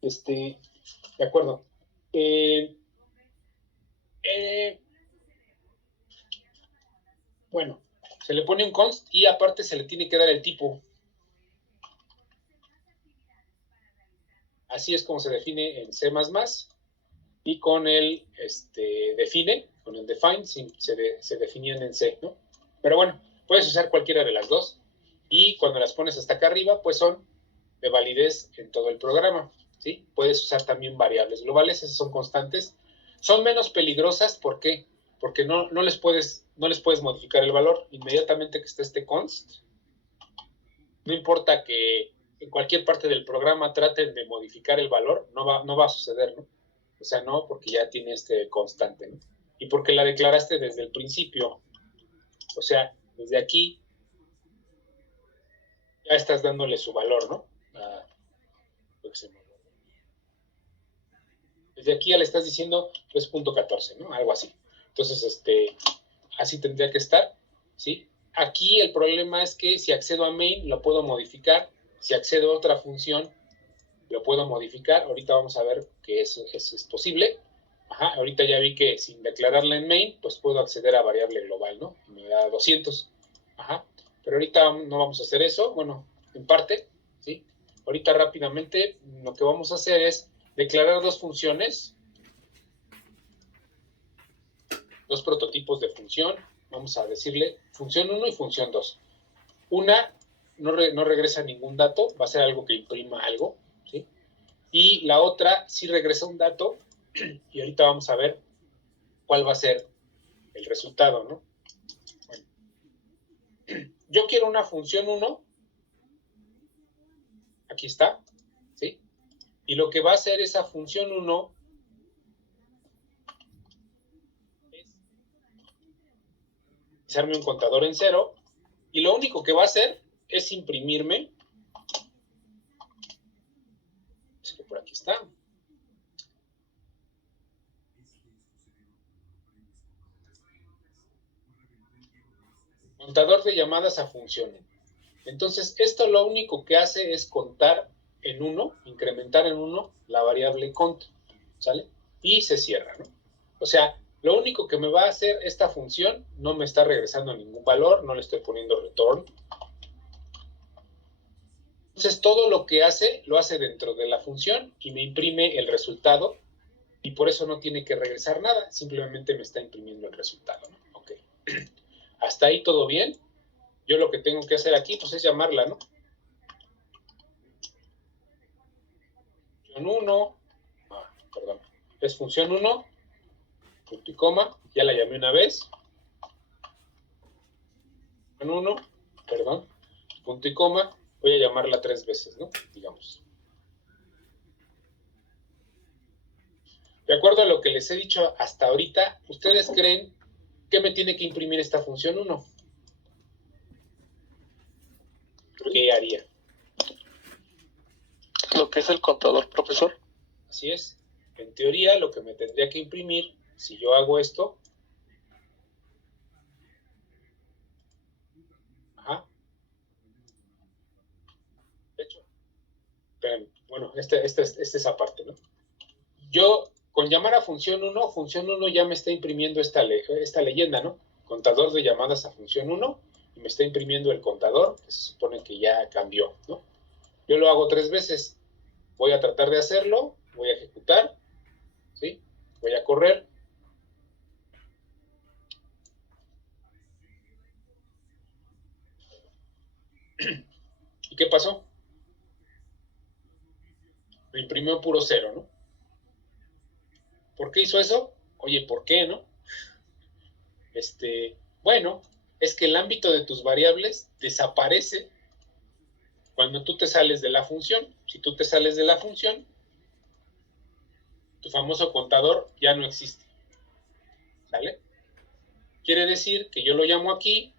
De acuerdo. Bueno, se le pone un const y aparte se le tiene que dar el tipo. Así es como se define en C++, y con el define, con el define, se definían en C, ¿no? Pero bueno, puedes usar cualquiera de las dos, y cuando las pones hasta acá arriba, pues son de validez en todo el programa, ¿sí? Puedes usar también variables globales, esas son constantes. Son menos peligrosas, ¿por qué? Porque no les puedes modificar el valor. Inmediatamente que esté este const, no importa que en cualquier parte del programa traten de modificar el valor, no va a suceder, ¿no? O sea, no, porque ya tiene constante, ¿no? Y porque la declaraste desde el principio. O sea, desde aquí ya estás dándole su valor, ¿no? Desde aquí ya le estás diciendo 3.14, ¿no? Algo así. Entonces, así tendría que estar, ¿sí? Aquí el problema es que si accedo a main, lo puedo modificar. Si accedo a otra función, lo puedo modificar. Ahorita vamos a ver que eso es posible. Ahorita ya vi que sin declararla en main, pues puedo acceder a variable global, ¿no? Me da 200. Pero ahorita no vamos a hacer eso. Bueno, en parte, ¿sí? Ahorita rápidamente lo que vamos a hacer es declarar dos funciones, dos prototipos de función. Vamos a decirle función 1 y función 2. Una no regresa ningún dato, va a ser algo que imprima algo, ¿sí? Y la otra sí regresa un dato, y ahorita vamos a ver cuál va a ser el resultado, ¿no? Bueno, yo quiero una función 1, aquí está, ¿sí? Y lo que va a hacer esa función 1 es utilizarme un contador en 0, y lo único que va a hacer es imprimirme, es que por aquí está, contador de llamadas a función. Entonces, esto lo único que hace es contar en 1, incrementar en 1 la variable cont, ¿sale? Y se cierra, ¿no? O sea, lo único que me va a hacer esta función, no me está regresando ningún valor, no le estoy poniendo return. Entonces, todo lo que hace, lo hace dentro de la función y me imprime el resultado, y por eso no tiene que regresar nada, simplemente me está imprimiendo el resultado, ¿no? Ok. Hasta ahí todo bien. Yo lo que tengo que hacer aquí, pues, es llamarla, ¿no? Función 1, perdón, es función 1, punto y coma, ya la llamé una vez. Función 1, perdón, punto y coma, voy a llamarla 3 veces, ¿no? Digamos. De acuerdo a lo que les he dicho hasta ahorita, ¿ustedes creen que me tiene que imprimir esta función 1? ¿Qué haría? Lo que es el contador, profesor. Así es. En teoría, lo que me tendría que imprimir, si yo hago esto, de hecho, esperen, bueno, esta es esa parte, ¿no? Yo, con llamar a función 1 ya me está imprimiendo esta leyenda, ¿no? Contador de llamadas a función 1, y me está imprimiendo el contador, que se supone que ya cambió, ¿no? Yo lo hago 3 veces. Voy a tratar de hacerlo, voy a ejecutar, ¿sí? Voy a correr. ¿Y qué pasó? Me imprimió puro 0, ¿no? ¿Por qué hizo eso? Oye, ¿por qué, no? Bueno, es que el ámbito de tus variables desaparece cuando tú te sales de la función. Si tú te sales de la función, tu famoso contador ya no existe, ¿sale? Quiere decir que yo lo llamo aquí,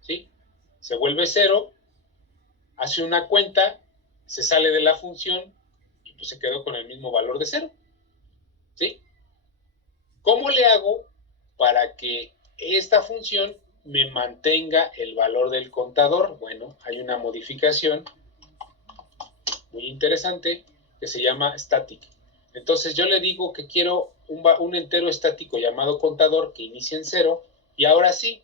¿sí? Se vuelve 0, hace una cuenta, se sale de la función y pues se quedó con el mismo valor de 0, ¿sí? ¿Cómo le hago para que esta función me mantenga el valor del contador? Bueno, hay una modificación muy interesante que se llama static. Entonces yo le digo que quiero un entero estático llamado contador que inicie en 0, y ahora sí,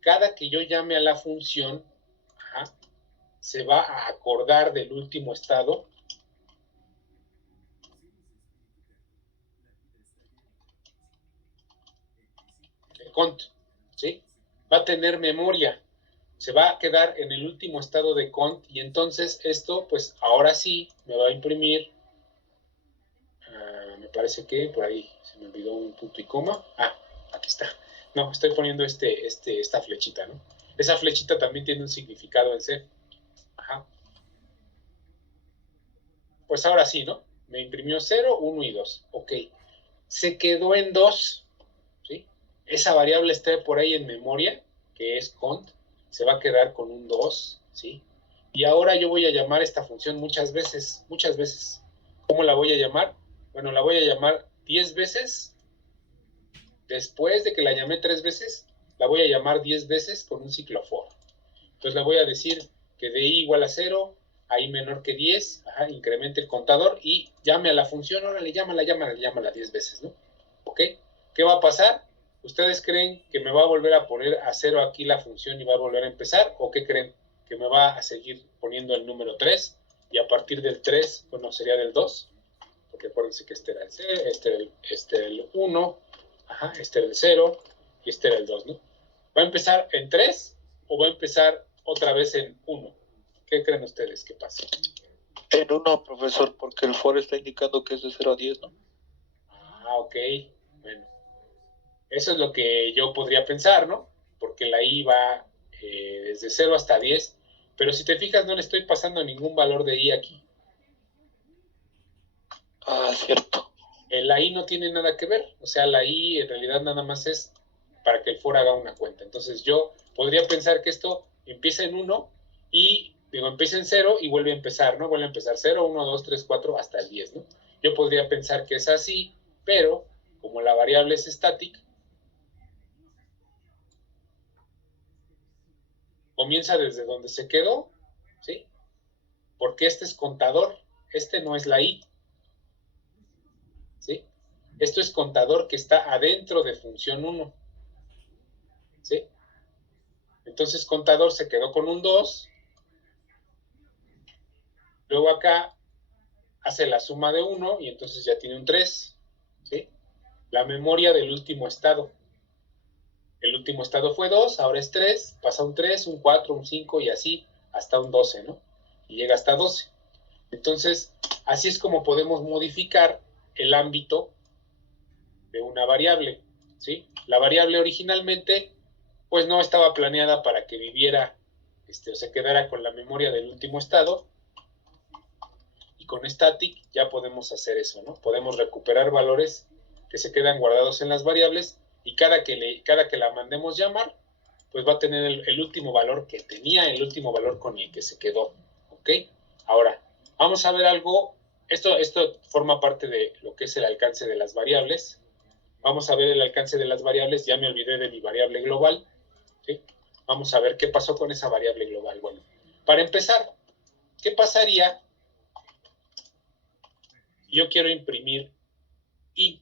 cada que yo llame a la función, se va a acordar del último estado de cont, ¿sí? Va a tener memoria, se va a quedar en el último estado de cont, y entonces esto, pues ahora sí, me va a imprimir, me parece que por ahí se me olvidó un punto y coma, aquí está, no, estoy poniendo esta flechita, ¿no? Esa flechita también tiene un significado en C. Pues ahora sí, ¿no? Me imprimió 0, 1 y 2, ok, se quedó en 2, ¿sí? Esa variable está por ahí en memoria, que es cont, se va a quedar con un 2, ¿sí? Y ahora yo voy a llamar esta función muchas veces. ¿Cómo la voy a llamar? Bueno, la voy a llamar 10 veces. Después de que la llamé 3 veces, la voy a llamar 10 veces con un ciclo for. Entonces le voy a decir que di igual a 0, ahí menor que 10, incremente el contador y llame a la función, órale, llámala 10 veces, ¿no? ¿Ok? ¿Qué va a pasar? ¿Ustedes creen que me va a volver a poner a 0 aquí la función y va a volver a empezar? ¿O qué creen? ¿Que me va a seguir poniendo el número 3? Y a partir del 3, bueno, sería del 2. Porque acuérdense que este era el 0, este era el 1, este era el 0 y este era el 2, ¿no? ¿Va a empezar en 3 o va a empezar otra vez en 1? ¿Qué creen ustedes que pase? En 1, profesor, porque el for está indicando que es de 0 a 10, ¿no? Ok, bueno. Eso es lo que yo podría pensar, ¿no? Porque la i va desde 0 hasta 10, pero si te fijas no le estoy pasando ningún valor de i aquí. Ah, cierto. La i no tiene nada que ver, o sea, la i en realidad nada más es para que el for haga una cuenta. Entonces yo podría pensar que esto empieza en 1 y, digo, empieza en 0 y vuelve a empezar, ¿no? Vuelve a empezar 0, 1, 2, 3, 4, hasta el 10, ¿no? Yo podría pensar que es así, pero como la variable es static, comienza desde donde se quedó, ¿sí? Porque este es contador, este no es la i, ¿sí? Esto es contador que está adentro de función 1, ¿sí? Entonces contador se quedó con un 2, luego acá hace la suma de 1 y entonces ya tiene un 3, ¿sí? La memoria del último estado. El último estado fue 2, ahora es 3, pasa un 3, un 4, un 5 y así hasta un 12, ¿no? Y llega hasta 12. Entonces, así es como podemos modificar el ámbito de una variable, ¿sí? La variable originalmente, pues no estaba planeada para que viviera, o se quedara con la memoria del último estado, y con static ya podemos hacer eso, ¿no? Podemos recuperar valores que se quedan guardados en las variables y cada que la mandemos llamar, pues va a tener el último valor que tenía, el último valor con el que se quedó, ¿ok? Ahora, vamos a ver algo, esto forma parte de lo que es el alcance de las variables. Vamos a ver el alcance de las variables, ya me olvidé de mi variable global, ¿sí? Vamos a ver qué pasó con esa variable global. Bueno, para empezar, ¿qué pasaría? Yo quiero imprimir i.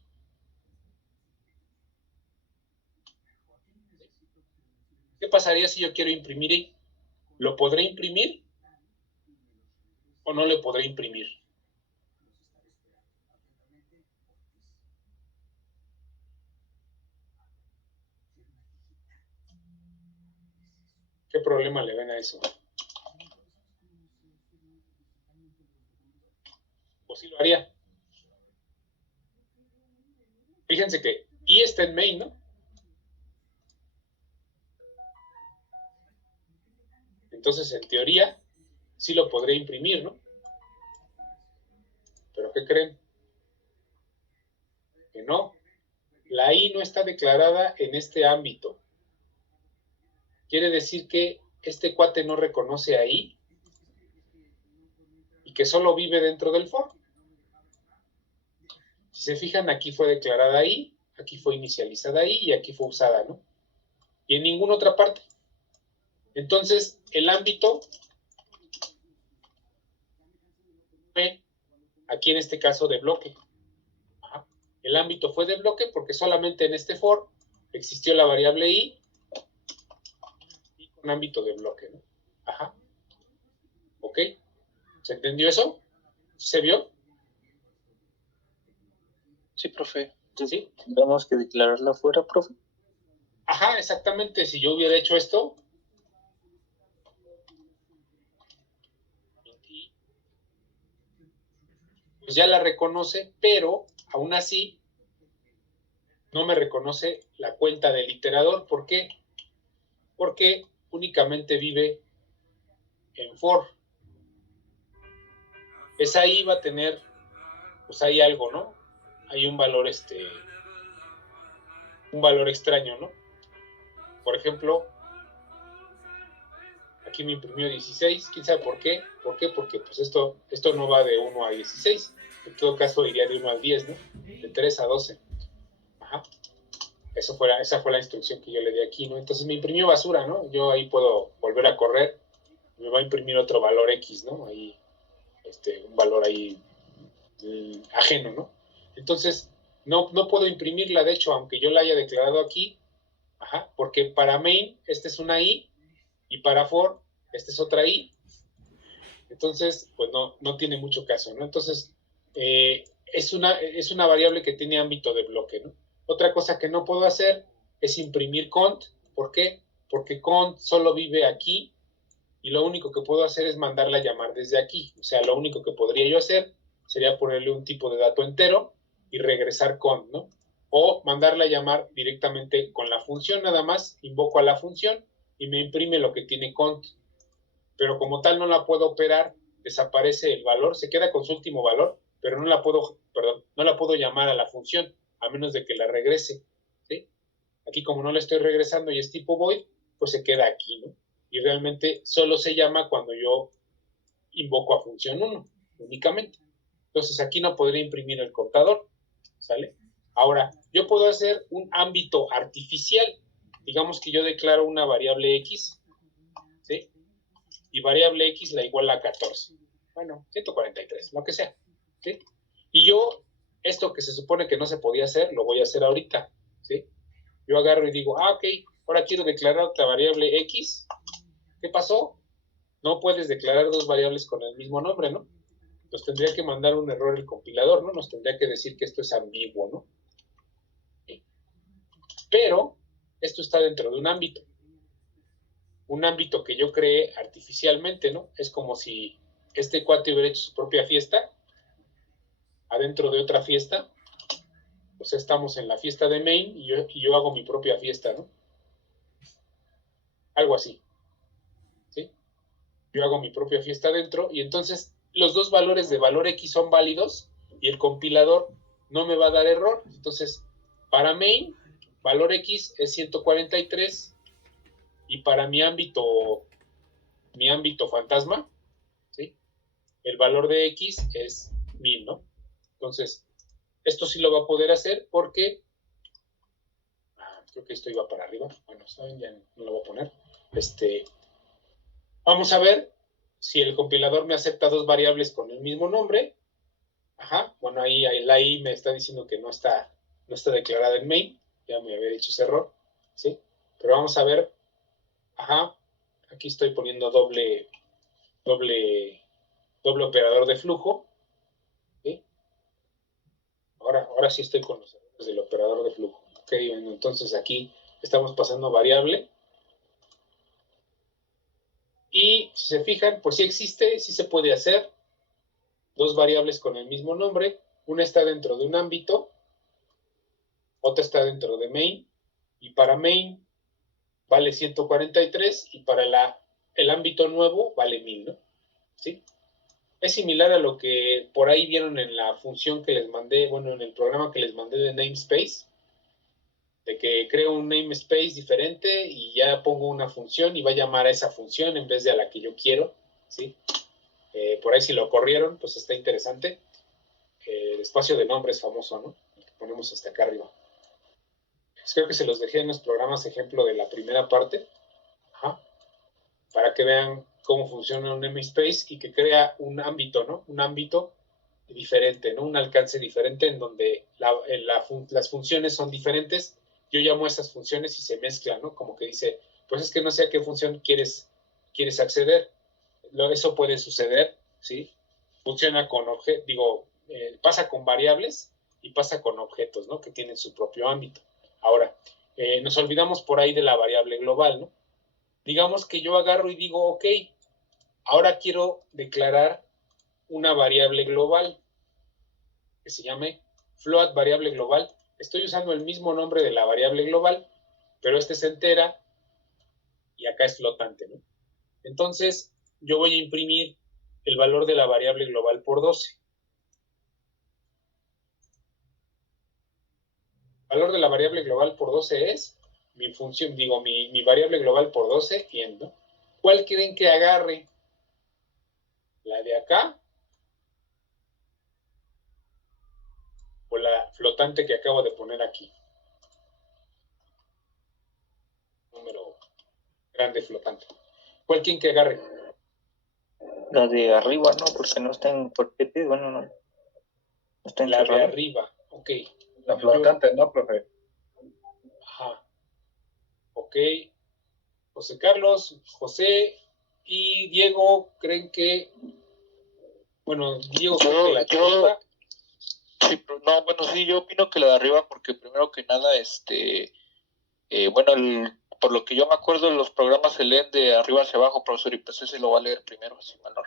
¿Qué pasaría si yo quiero imprimir i? ¿Lo podré imprimir o no le podré imprimir? ¿Qué problema le ven a eso? ¿O sí lo haría? Fíjense que i está en main, ¿no? Entonces, en teoría, sí lo podré imprimir, ¿no? ¿Pero qué creen? Que no. La i no está declarada en este ámbito. Quiere decir que este cuate no reconoce a i y que solo vive dentro del for. Si se fijan, aquí fue declarada i, aquí fue inicializada i y aquí fue usada, ¿no? Y en ninguna otra parte. Entonces, el ámbito fue, aquí en este caso, de bloque. Ajá. El ámbito fue de bloque porque solamente en este for existió la variable i y con ámbito de bloque, ¿no? Ajá. ¿Ok? ¿Se entendió eso? ¿Se vio? Sí, profe. ¿Sí? Tendríamos que declararla fuera, profe. Ajá, exactamente. Si yo hubiera hecho esto, pues ya la reconoce, pero aún así no me reconoce la cuenta del iterador. ¿Por qué? Porque únicamente vive en for. Esa i va a tener, pues hay algo, ¿no? Hay un valor, un valor extraño, ¿no? Por ejemplo, aquí me imprimió 16, ¿quién sabe por qué? ¿Por qué? Porque pues esto no va de 1 a 16, en todo caso iría de 1 al 10, ¿no? De 3 a 12. Ajá. Esa fue la instrucción que yo le di aquí, ¿no? Entonces me imprimió basura, ¿no? Yo ahí puedo volver a correr, me va a imprimir otro valor X, ¿no? Ahí, un valor ahí ajeno, ¿no? Entonces, no puedo imprimirla, de hecho, aunque yo la haya declarado aquí, ajá, porque para main, esta es una i, y para for, esta es otra i. Entonces, pues no tiene mucho caso, ¿no? Entonces, es una variable que tiene ámbito de bloque, ¿no? Otra cosa que no puedo hacer es imprimir cont. ¿Por qué? Porque cont solo vive aquí y lo único que puedo hacer es mandarla a llamar desde aquí. O sea, lo único que podría yo hacer sería ponerle un tipo de dato entero y regresar cont, ¿no? o mandarla a llamar directamente con la función, nada más invoco a la función y me imprime lo que tiene cont. Pero como tal no la puedo operar, desaparece el valor, se queda con su último valor, pero no la puedo llamar a la función, a menos de que la regrese, ¿sí? Aquí como no la estoy regresando y es tipo void, pues se queda aquí, ¿no? Y realmente solo se llama cuando yo invoco a función 1, únicamente. Entonces aquí no podría imprimir el contador, ¿sale? Ahora, yo puedo hacer un ámbito artificial. Digamos que yo declaro una variable X, ¿sí? Y variable X la iguala a 14. Bueno, 143, lo que sea, ¿sí? Y yo, esto que se supone que no se podía hacer, lo voy a hacer ahorita, ¿sí? Yo agarro y digo, ok, ahora quiero declarar otra variable X. ¿Qué pasó? No puedes declarar dos variables con el mismo nombre, ¿no? Nos tendría que mandar un error el compilador, ¿no? Nos tendría que decir que esto es ambiguo, ¿no? Pero esto está dentro de un ámbito que yo creé artificialmente, ¿no? Es como si este cuate hubiera hecho su propia fiesta adentro de otra fiesta. Pues estamos en la fiesta de main y yo hago mi propia fiesta, ¿no? Algo así, ¿sí? Yo hago mi propia fiesta adentro y entonces los dos valores de valor X son válidos y el compilador no me va a dar error. Entonces, para main, valor X es 143 y para mi ámbito fantasma, ¿sí? El valor de X es 1000, ¿no? Entonces, esto sí lo va a poder hacer porque creo que esto iba para arriba. Bueno, saben, ya no lo voy a poner. Vamos a ver si el compilador me acepta dos variables con el mismo nombre. Ajá, bueno, ahí la I me está diciendo que no está declarada en main. Ya me había dicho ese error, ¿sí? Pero vamos a ver. Ajá, aquí estoy poniendo doble operador de flujo, ¿sí? Ahora sí estoy con los errores del operador de flujo. Ok, bueno, entonces aquí estamos pasando variable. Y si se fijan, pues sí existe, sí se puede hacer. Dos variables con el mismo nombre. Una está dentro de un ámbito, otra está dentro de main. Y para main vale 143 y para el ámbito nuevo vale 1000, ¿no? ¿Sí? Es similar a lo que por ahí vieron en la función que les mandé, bueno, en el programa que les mandé de namespace, de que creo un namespace diferente y ya pongo una función y va a llamar a esa función en vez de a la que yo quiero, ¿sí? Por ahí si lo corrieron, pues está interesante. El espacio de nombres famoso, ¿no? El que ponemos hasta acá arriba. Pues creo que se los dejé en los programas ejemplo de la primera parte. Ajá. Para que vean cómo funciona un namespace y que crea un ámbito, ¿no? Un ámbito diferente, ¿no? Un alcance diferente en donde las funciones son diferentes. Yo llamo a esas funciones y se mezclan, ¿no? Como que dice, pues es que no sé a qué función quieres acceder. Eso puede suceder, ¿sí? Funciona con pasa con variables y pasa con objetos, ¿no? Que tienen su propio ámbito. Ahora, nos olvidamos por ahí de la variable global, ¿no? Digamos que yo agarro y digo, ok, ahora quiero declarar una variable global que se llame float variable global. Estoy usando el mismo nombre de la variable global, pero este es entera y acá es flotante, ¿no? Entonces, yo voy a imprimir el valor de la variable global por 12. El valor de la variable global por 12 es mi función, mi variable global por 12 y en, ¿no? ¿Cuál quieren que agarre? ¿La de acá? ¿O la flotante que acabo de poner aquí? Número grande flotante. ¿Cuál quieren que agarre? La de arriba, ¿no? Porque no está en paquete, bueno, no está La de encerrado. arriba, ok. La flotante, ¿no, profe? Ajá. Ok. José Carlos, José y Diego creen que, bueno, Diego cree que la chica. Sí, no, bueno, sí, yo opino que la de arriba porque primero que nada, bueno, por lo que yo me acuerdo, los programas se leen de arriba hacia abajo, profesor, y pues ese lo va a leer primero, así mal no.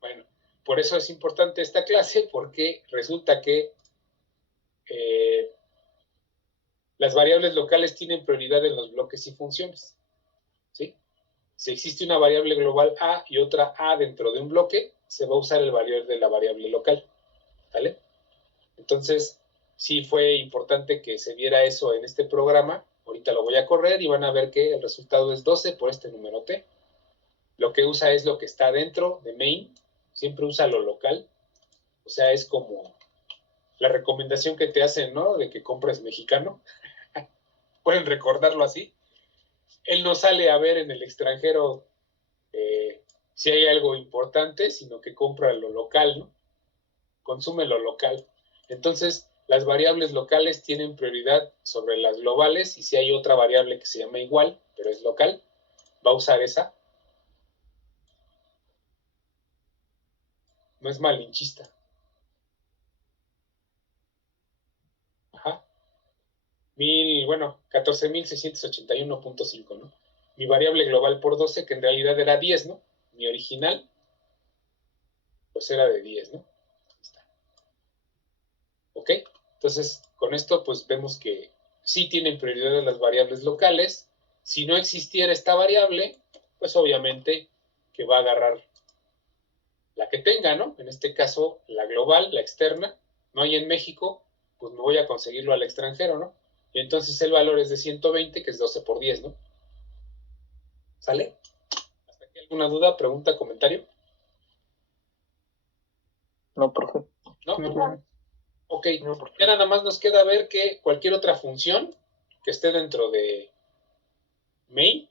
Bueno, por eso es importante esta clase, porque resulta que las variables locales tienen prioridad en los bloques y funciones, ¿sí? Si existe una variable global A y otra A dentro de un bloque, se va a usar el valor de la variable local, ¿vale? Entonces, sí fue importante que se viera eso en este programa. Ahorita lo voy a correr y van a ver que el resultado es 12 por este número T. Lo que usa es lo que está dentro de main, siempre usa lo local. O sea, es como la recomendación que te hacen, ¿no? De que compres mexicano. Pueden recordarlo así. Él no sale a ver en el extranjero si hay algo importante, sino que compra lo local, ¿no? Consume lo local. Entonces, las variables locales tienen prioridad sobre las globales y si hay otra variable que se llama igual, pero es local, va a usar esa. No es malinchista. Ajá. 14.681.5, ¿no? Mi variable global por 12, que en realidad era 10, ¿no? Mi original, pues era de 10, ¿no? ¿Ok? Entonces, con esto, pues vemos que sí tienen prioridad las variables locales. Si no existiera esta variable, pues obviamente que va a agarrar la que tenga, ¿no? En este caso, la global, la externa. No hay en México, pues me voy a conseguirlo al extranjero, ¿no? Y entonces el valor es de 120, que es 12 por 10, ¿no? ¿Sale? ¿Hasta aquí alguna duda, pregunta, comentario? No, profe. ¿No? No. Ok, No, profe. ya nada más nos queda ver que cualquier otra función que esté dentro de main,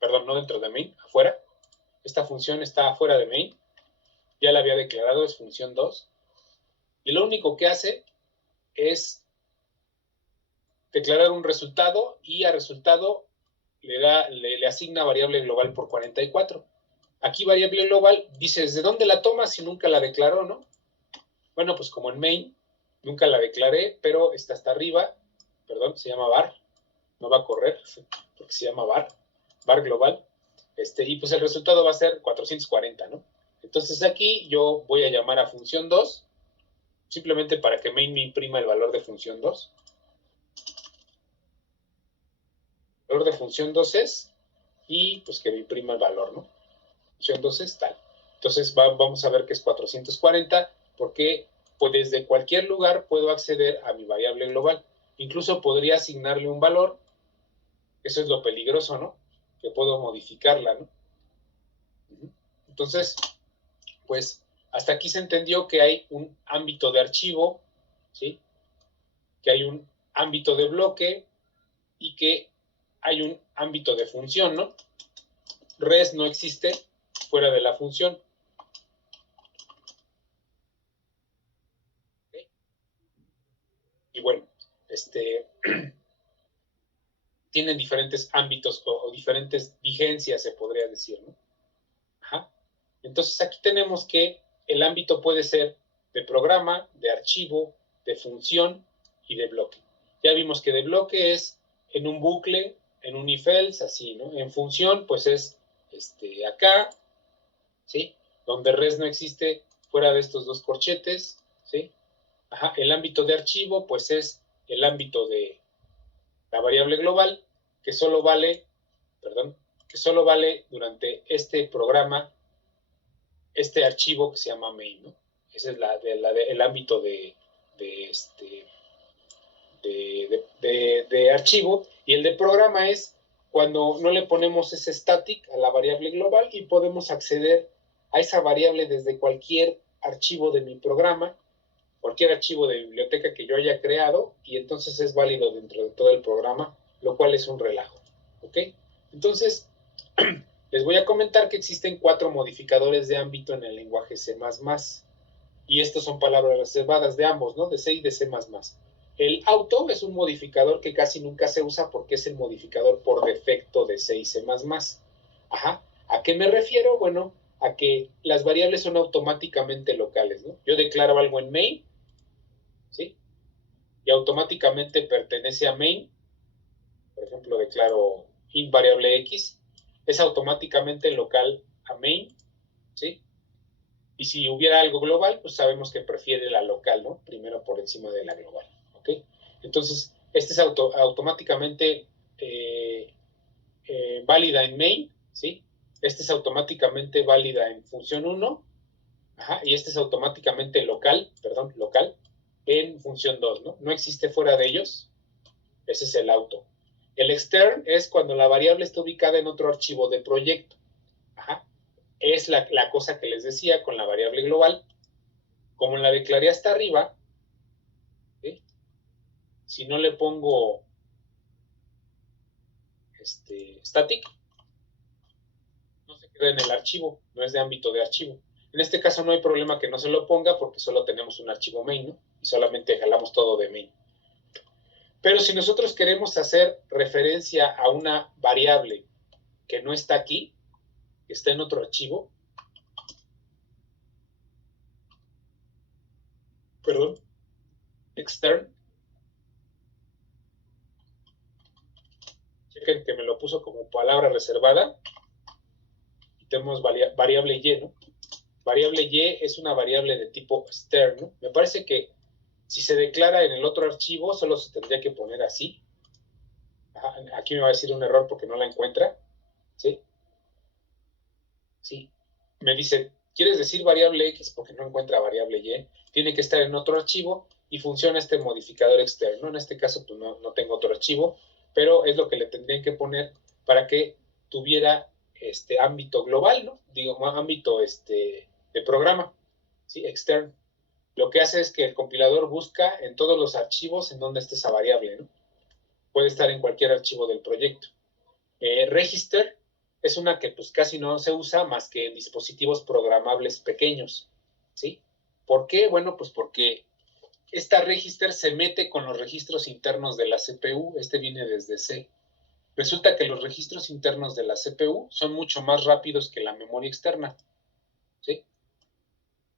perdón, no dentro de main, afuera, esta función está afuera de main, ya la había declarado, es función 2, y lo único que hace es declarar un resultado y al resultado le asigna variable global por 44. Aquí variable global, dice, ¿desde dónde la toma si nunca la declaró, no? Bueno, pues como en main, nunca la declaré, pero está hasta arriba, perdón, se llama var, no va a correr, porque se llama var global, y pues el resultado va a ser 440, ¿no? Entonces aquí yo voy a llamar a función 2, simplemente para que main me imprima el valor de función 2. El valor de función 2 es, y pues que me imprima el valor, ¿no? Función 2 es tal. Entonces vamos a ver que es 440, porque pues desde cualquier lugar puedo acceder a mi variable global. Incluso podría asignarle un valor, eso es lo peligroso, ¿no? Que puedo modificarla, ¿no? Entonces, pues hasta aquí se entendió que hay un ámbito de archivo, ¿sí? Que hay un ámbito de bloque y que hay un ámbito de función, ¿no? Res no existe fuera de la función. ¿Okay? Y bueno, tienen diferentes ámbitos o diferentes vigencias, se podría decir, ¿no? Ajá. Entonces aquí tenemos que el ámbito puede ser de programa, de archivo, de función y de bloque. Ya vimos que de bloque es en un bucle, en un if-else, así, ¿no? En función, pues es acá, ¿sí? Donde res no existe fuera de estos dos corchetes, ¿sí? Ajá. El ámbito de archivo, pues es el ámbito de la variable global, que solo vale, que solo vale durante este programa, este archivo que se llama main, ¿no? Ese es el ámbito de archivo, y el de programa es cuando no le ponemos ese static a la variable global y podemos acceder a esa variable desde cualquier archivo de mi programa, cualquier archivo de biblioteca que yo haya creado, y entonces es válido dentro de todo el programa, lo cual es un relajo, ¿ok? Entonces, les voy a comentar que existen 4 modificadores de ámbito en el lenguaje C++, y estas son palabras reservadas de ambos, ¿no? De C y de C++. El auto es un modificador que casi nunca se usa porque es el modificador por defecto de C y C++. Ajá. ¿A qué me refiero? Bueno, a que las variables son automáticamente locales, ¿no? Yo declaro algo en main, ¿sí? Y automáticamente pertenece a main. Por ejemplo, declaro int variable x, es automáticamente local a main, ¿sí? Y si hubiera algo global, pues sabemos que prefiere la local, ¿no? Primero por encima de la global, ¿ok? Entonces, Este es automáticamente válida en main, ¿sí? Este es automáticamente válida en función 1, y este es automáticamente local en función 2, ¿no? No existe fuera de ellos. Ese es el auto. El extern es cuando la variable está ubicada en otro archivo de proyecto. Es la cosa que les decía con la variable global. Como la declaré hasta arriba, ¿sí? Si no le pongo static, no se queda en el archivo, no es de ámbito de archivo. En este caso no hay problema que no se lo ponga porque solo tenemos un archivo main, ¿no? Y solamente jalamos todo de main. Pero si nosotros queremos hacer referencia a una variable que no está aquí, que está en otro archivo, extern, chequen que me lo puso como palabra reservada, y tenemos variable y, ¿no? Variable y es una variable de tipo extern, ¿no? Me parece que si se declara en el otro archivo, solo se tendría que poner así. Aquí me va a decir un error porque no la encuentra, ¿sí? Sí. Me dice, ¿quieres decir variable X? Porque no encuentra variable Y. Tiene que estar en otro archivo y funciona este modificador externo. En este caso, pues no tengo otro archivo, pero es lo que le tendrían que poner para que tuviera ámbito global, ¿no? Digo, ámbito de programa, ¿sí? Externo. Lo que hace es que el compilador busca en todos los archivos en donde esté esa variable, ¿no? Puede estar en cualquier archivo del proyecto. Register es una que pues casi no se usa más que en dispositivos programables pequeños, ¿sí? ¿Por qué? Bueno, pues porque esta register se mete con los registros internos de la CPU. Este viene desde C. Resulta que los registros internos de la CPU son mucho más rápidos que la memoria externa, ¿sí?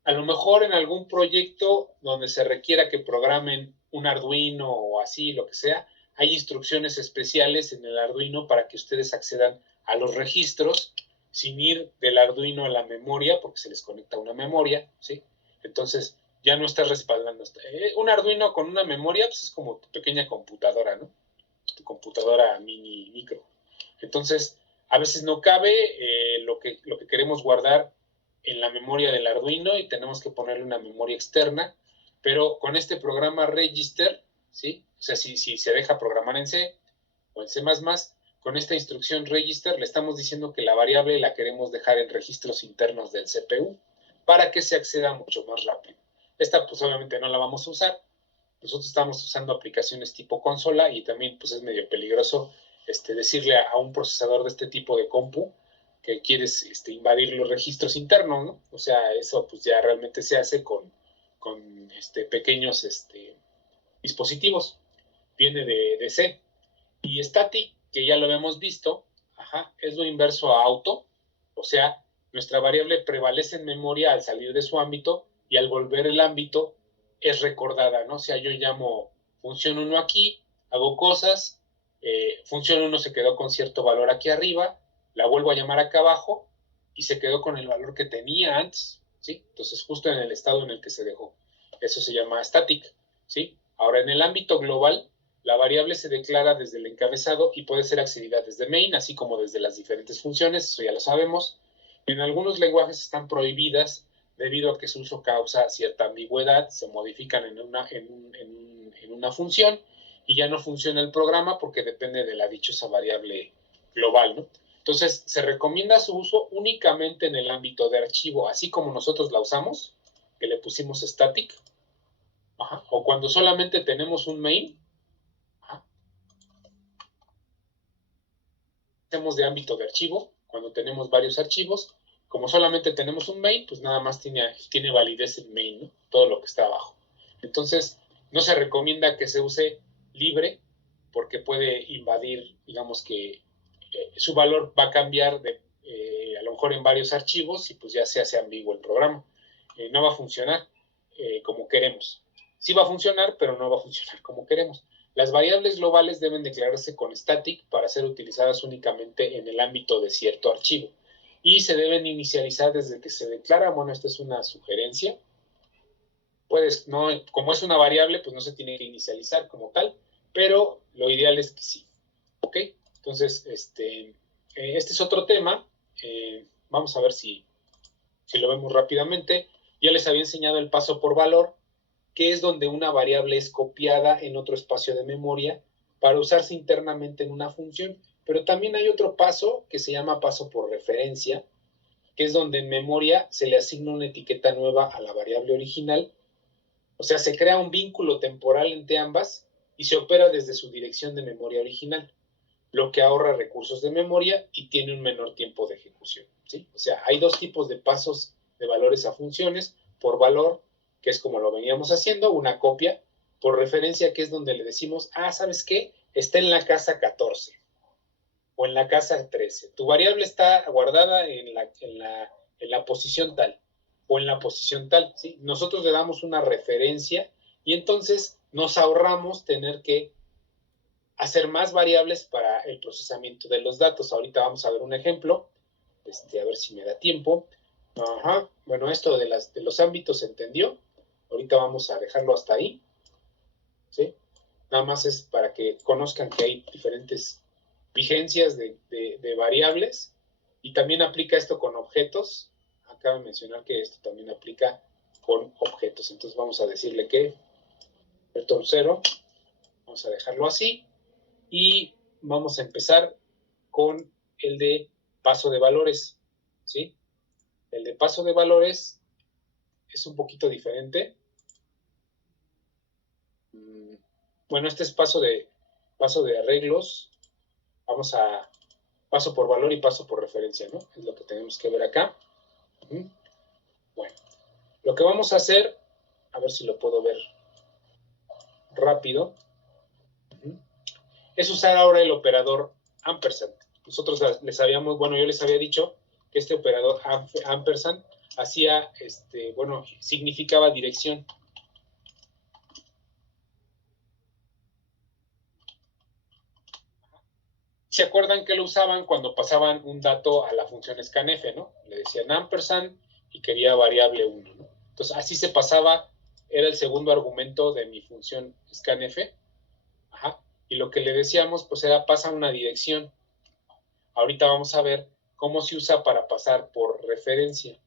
A lo mejor en algún proyecto donde se requiera que programen un Arduino o así, lo que sea, hay instrucciones especiales en el Arduino para que ustedes accedan a los registros sin ir del Arduino a la memoria, porque se les conecta una memoria, ¿sí? Entonces, ya no estás respaldando. Un Arduino con una memoria, pues es como tu pequeña computadora, ¿no? Tu computadora mini, micro. Entonces, a veces no cabe lo que queremos guardar en la memoria del Arduino y tenemos que ponerle una memoria externa, pero con este programa Register, ¿sí? O sea, si se deja programar en C o en C++, con esta instrucción Register le estamos diciendo que la variable la queremos dejar en registros internos del CPU para que se acceda mucho más rápido. Esta pues obviamente no la vamos a usar. Nosotros estamos usando aplicaciones tipo consola y también pues es medio peligroso decirle a un procesador de este tipo de compu que quieres invadir los registros internos, ¿no? O sea, eso pues ya realmente se hace con pequeños dispositivos. Viene de C. Y static, que ya lo habíamos visto, es lo inverso a auto. O sea, nuestra variable prevalece en memoria al salir de su ámbito y al volver el ámbito es recordada, ¿no? O sea, yo llamo función 1 aquí, hago cosas, función 1 se quedó con cierto valor aquí arriba, la vuelvo a llamar acá abajo y se quedó con el valor que tenía antes, ¿sí? Entonces, justo en el estado en el que se dejó. Eso se llama static, ¿sí? Ahora, en el ámbito global, la variable se declara desde el encabezado y puede ser accedida desde main, así como desde las diferentes funciones, eso ya lo sabemos. En algunos lenguajes están prohibidas debido a que su uso causa cierta ambigüedad, se modifican en una función y ya no funciona el programa porque depende de la dichosa variable global, ¿no? Entonces, se recomienda su uso únicamente en el ámbito de archivo, así como nosotros la usamos, que le pusimos static, o cuando solamente tenemos un main, hacemos de ámbito de archivo, cuando tenemos varios archivos. Como solamente tenemos un main, pues nada más tiene validez el main, ¿no? Todo lo que está abajo. Entonces, no se recomienda que se use libre porque puede invadir, digamos que su valor va a cambiar a lo mejor en varios archivos y pues ya se hace ambiguo el programa. No va a funcionar como queremos. Sí va a funcionar, pero no va a funcionar como queremos. Las variables globales deben declararse con static para ser utilizadas únicamente en el ámbito de cierto archivo. Y se deben inicializar desde que se declara. Bueno, esta es una sugerencia. Como es una variable, pues no se tiene que inicializar como tal, pero lo ideal es que sí, ¿ok? Entonces, este es otro tema. Vamos a ver si lo vemos rápidamente. Ya les había enseñado el paso por valor, que es donde una variable es copiada en otro espacio de memoria para usarse internamente en una función. Pero también hay otro paso que se llama paso por referencia, que es donde en memoria se le asigna una etiqueta nueva a la variable original. O sea, se crea un vínculo temporal entre ambas y se opera desde su dirección de memoria original, lo que ahorra recursos de memoria y tiene un menor tiempo de ejecución, ¿sí? O sea, hay dos tipos de pasos de valores a funciones: por valor, que es como lo veníamos haciendo, una copia; por referencia, que es donde le decimos, ¿sabes qué? Está en la casa 14 o en la casa 13. Tu variable está guardada en la posición tal o en la posición tal, ¿sí? Nosotros le damos una referencia y entonces nos ahorramos tener que hacer más variables para el procesamiento de los datos. Ahorita vamos a ver un ejemplo, a ver si me da tiempo. Ajá. Bueno, esto de los ámbitos se entendió. Ahorita vamos a dejarlo hasta ahí, ¿sí? Nada más es para que conozcan que hay diferentes vigencias de variables, y también aplica esto con objetos. Acabo de mencionar que esto también aplica con objetos. Entonces vamos a decirle que vector 0, vamos a dejarlo así, y vamos a empezar con el de paso de valores, ¿sí? El de paso de valores es un poquito diferente. Bueno, este es paso de arreglos. Vamos a paso por valor y paso por referencia, ¿no? Es lo que tenemos que ver acá. Bueno, lo que vamos a hacer, a ver si lo puedo ver rápido, es usar ahora el operador ampersand. Nosotros les habíamos, bueno, yo les había dicho que este operador ampersand hacía, significaba dirección. ¿Se acuerdan que lo usaban cuando pasaban un dato a la función scanf, ¿no? Le decían ampersand y quería variable 1, ¿no? Entonces, así se pasaba, era el segundo argumento de mi función scanf. Ajá. Y lo que le decíamos, pues era pasa una dirección. Ahorita vamos a ver cómo se usa para pasar por referencia.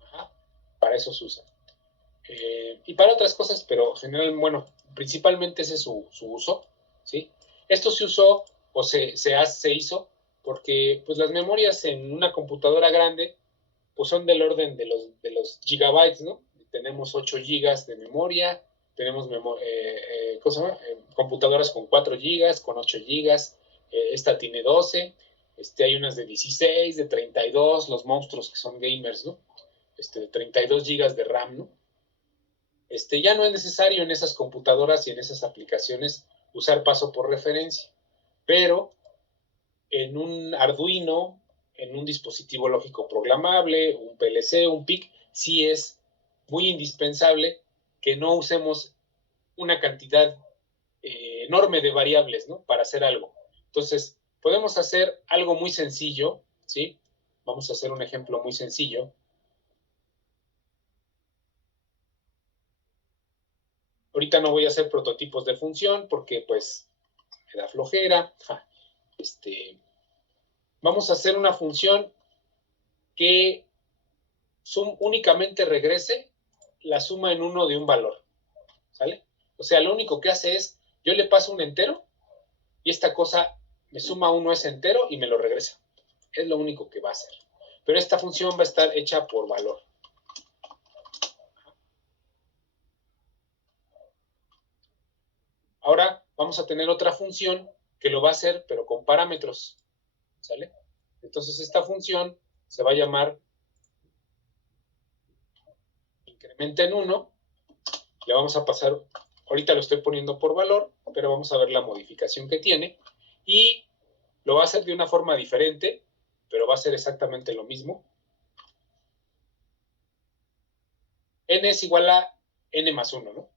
Ajá. Para eso se usa. Y para otras cosas, pero generalmente, bueno, principalmente ese es su uso, ¿sí? Esto se usó o se hizo porque pues las memorias en una computadora grande pues son del orden de los gigabytes, ¿no? Tenemos 8 gigas de memoria, tenemos computadoras con 4 gigas, con 8 gigas, esta tiene 12, hay unas de 16, de 32, los monstruos que son gamers, ¿no? De 32 gigas de RAM, ¿no? Ya no es necesario en esas computadoras y en esas aplicaciones usar paso por referencia, pero en un Arduino, en un dispositivo lógico programable, un PLC, un PIC, sí es muy indispensable que no usemos una cantidad enorme de variables, ¿no? Para hacer algo. Entonces, podemos hacer algo muy sencillo, ¿sí? Vamos a hacer un ejemplo muy sencillo. Ahorita no voy a hacer prototipos de función porque, pues, me da flojera. Vamos a hacer una función que únicamente regrese la suma en 1 de un valor, ¿sale? O sea, lo único que hace es, yo le paso un entero y esta cosa me suma 1 a ese entero y me lo regresa. Es lo único que va a hacer. Pero esta función va a estar hecha por valor. Ahora vamos a tener otra función que lo va a hacer, pero con parámetros, ¿sale? Entonces esta función se va a llamar incrementa en 1. Le vamos a pasar, ahorita lo estoy poniendo por valor, pero vamos a ver la modificación que tiene. Y lo va a hacer de una forma diferente, pero va a ser exactamente lo mismo. N es igual a N más 1, ¿no?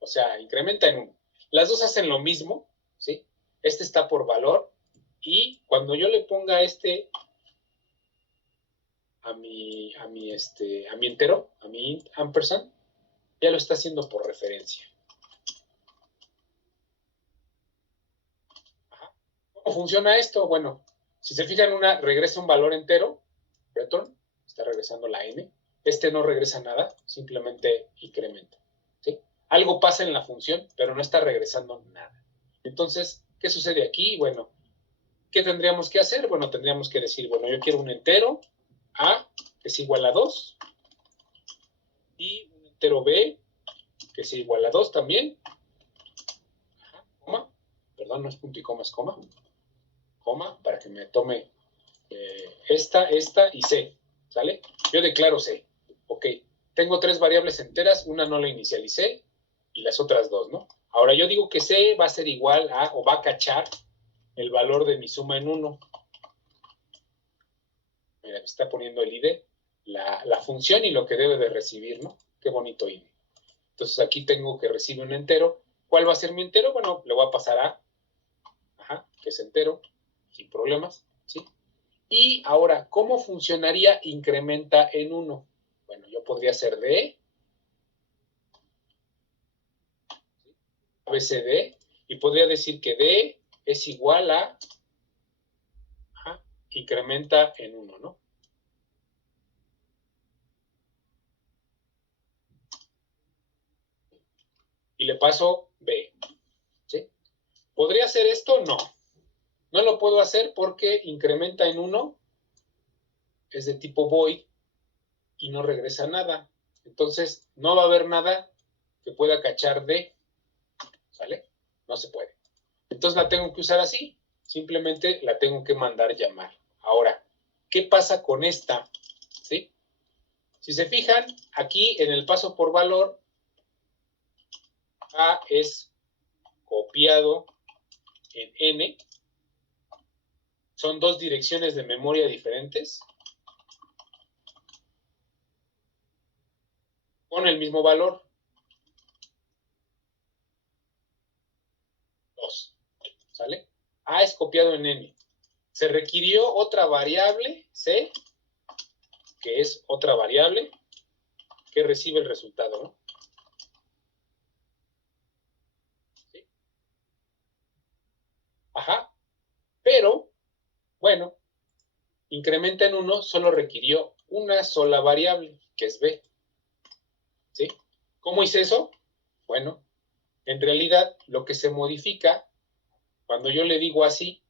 O sea, incrementa en 1. Las dos hacen lo mismo, ¿sí? Este está por valor, y cuando yo le ponga a mi entero, a mi ampersand, Ya lo está haciendo por referencia. Ajá. ¿Cómo funciona esto? Bueno, si se fijan, regresa un valor entero, return, está regresando la n. Este no regresa nada, simplemente incrementa. ¿Sí? Algo pasa en la función, pero no está regresando nada. Entonces, ¿qué sucede aquí? Bueno, ¿qué tendríamos que hacer? Bueno, tendríamos que decir, bueno, yo quiero un entero a, que es igual a 2, y un entero b, que es igual a 2 también, coma, perdón, no es punto y coma, es coma, para que me tome esta y c, ¿sale? Yo declaro c, ok, tengo 3 variables enteras, una no la inicialicé, y las otras 2, ¿no? Ahora yo digo que c va a ser igual a, o va a cachar el valor de mi suma en 1. Mira, me está poniendo el ID, la función y lo que debe de recibir, ¿no? Qué bonito ID. Entonces aquí tengo que recibir un entero. ¿Cuál va a ser mi entero? Bueno, le voy a pasar a, que es entero, sin problemas, ¿sí? Y ahora, ¿cómo funcionaría incrementa en 1? Bueno, yo podría hacer D, ABCD, y podría decir que D es igual a, incrementa en 1, ¿no? Y le paso B, ¿sí? ¿Podría hacer esto? No. No lo puedo hacer porque incrementa en 1, es de tipo void, y no regresa nada. Entonces, no va a haber nada que pueda cachar D, ¿sale? No se puede. Entonces la tengo que usar así, simplemente la tengo que mandar llamar. Ahora, ¿qué pasa con esta? ¿Sí? Si se fijan, aquí en el paso por valor, A es copiado en N. Son 2 direcciones de memoria diferentes con el mismo valor. 2. ¿Sale? A es copiado en N. Se requirió otra variable, C, que es otra variable que recibe el resultado, ¿no? ¿Sí? Ajá. Pero, bueno, incrementa en 1 solo requirió una sola variable, que es B. ¿Sí? ¿Cómo hice eso? Bueno, en realidad lo que se modifica cuando yo le digo así,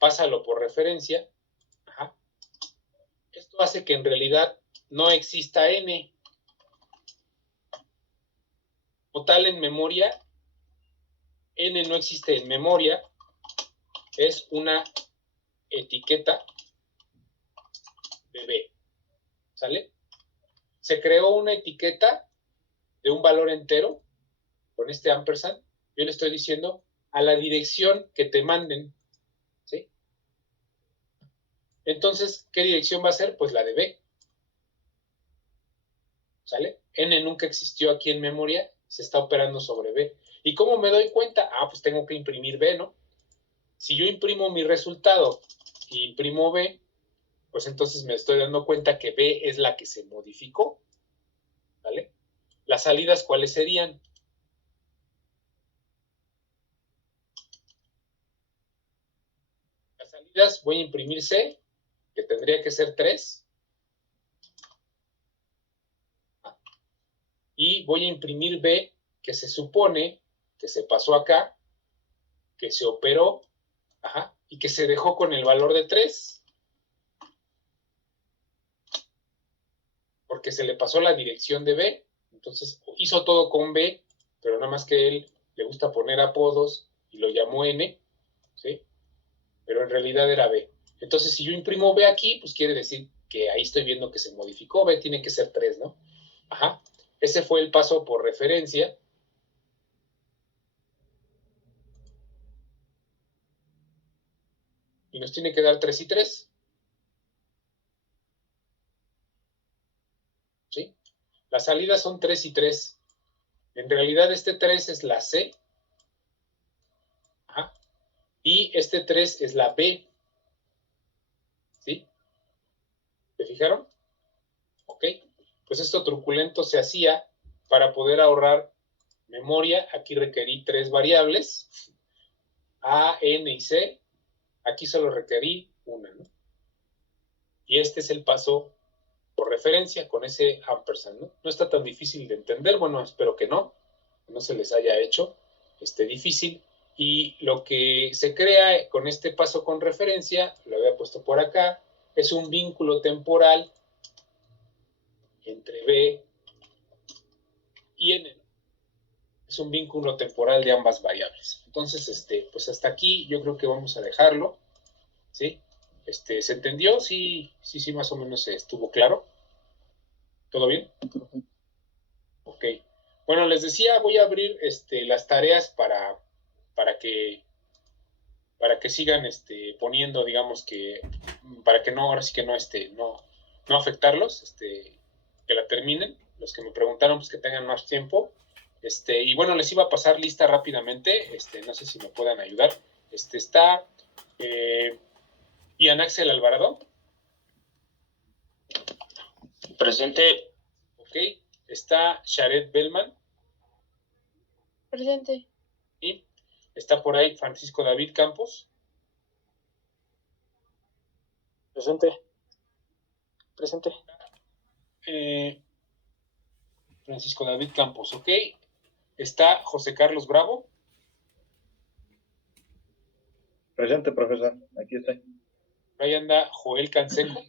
pásalo por referencia, esto hace que en realidad no exista n. Total en memoria, n no existe en memoria, es una etiqueta de B, ¿sale? Se creó una etiqueta de un valor entero con este ampersand. Yo le estoy diciendo a la dirección que te manden, ¿sí? Entonces, ¿qué dirección va a ser? Pues la de B, ¿sale? N nunca existió aquí en memoria, se está operando sobre B. ¿Y cómo me doy cuenta? Pues tengo que imprimir B, ¿no? Si yo imprimo mi resultado y imprimo B, pues entonces me estoy dando cuenta que B es la que se modificó, ¿vale? Las salidas, ¿cuáles serían? Las salidas, voy a imprimir C, que tendría que ser 3. Y voy a imprimir B, que se supone que se pasó acá, que se operó, y que se dejó con el valor de 3. Porque se le pasó la dirección de B. Entonces hizo todo con B, pero nada más que él le gusta poner apodos y lo llamó N, ¿sí? Pero en realidad era B. Entonces, si yo imprimo B aquí, pues quiere decir que ahí estoy viendo que se modificó. B tiene que ser 3, ¿no? Ese fue el paso por referencia. Y nos tiene que dar 3 y 3. ¿Sí? Las salidas son 3 y 3. En realidad este 3 es la C. Y este 3 es la B. ¿Sí? ¿Se fijaron? Ok. Pues esto truculento se hacía para poder ahorrar memoria, aquí requerí 3 variables, A, N y C. Aquí solo requerí una, ¿no? Y este es el paso por referencia con ese ampersand, ¿no? No está tan difícil de entender, bueno, espero que no se les haya hecho difícil. Y lo que se crea con este paso con referencia, lo había puesto por acá, es un vínculo temporal entre B y N, ¿no? Es un vínculo temporal de ambas variables. Entonces, pues hasta aquí yo creo que vamos a dejarlo, ¿sí? ¿Se entendió? Sí, más o menos estuvo claro. ¿Todo bien? Ok. Bueno, les decía, voy a abrir las tareas para que sigan poniendo, digamos que, para que no, ahora sí que no afectarlos, que la terminen. Los que me preguntaron, pues que tengan más tiempo. Y bueno, les iba a pasar lista rápidamente, no sé si me puedan ayudar. Está Ian Axel Alvarado. Presente. Ok. Está Sharet Bellman. Presente. Y está por ahí Francisco David Campos. Presente. Francisco David Campos, ok. Está José Carlos Bravo. Presente, profesor. Aquí estoy. Ahí anda Joel Canseco.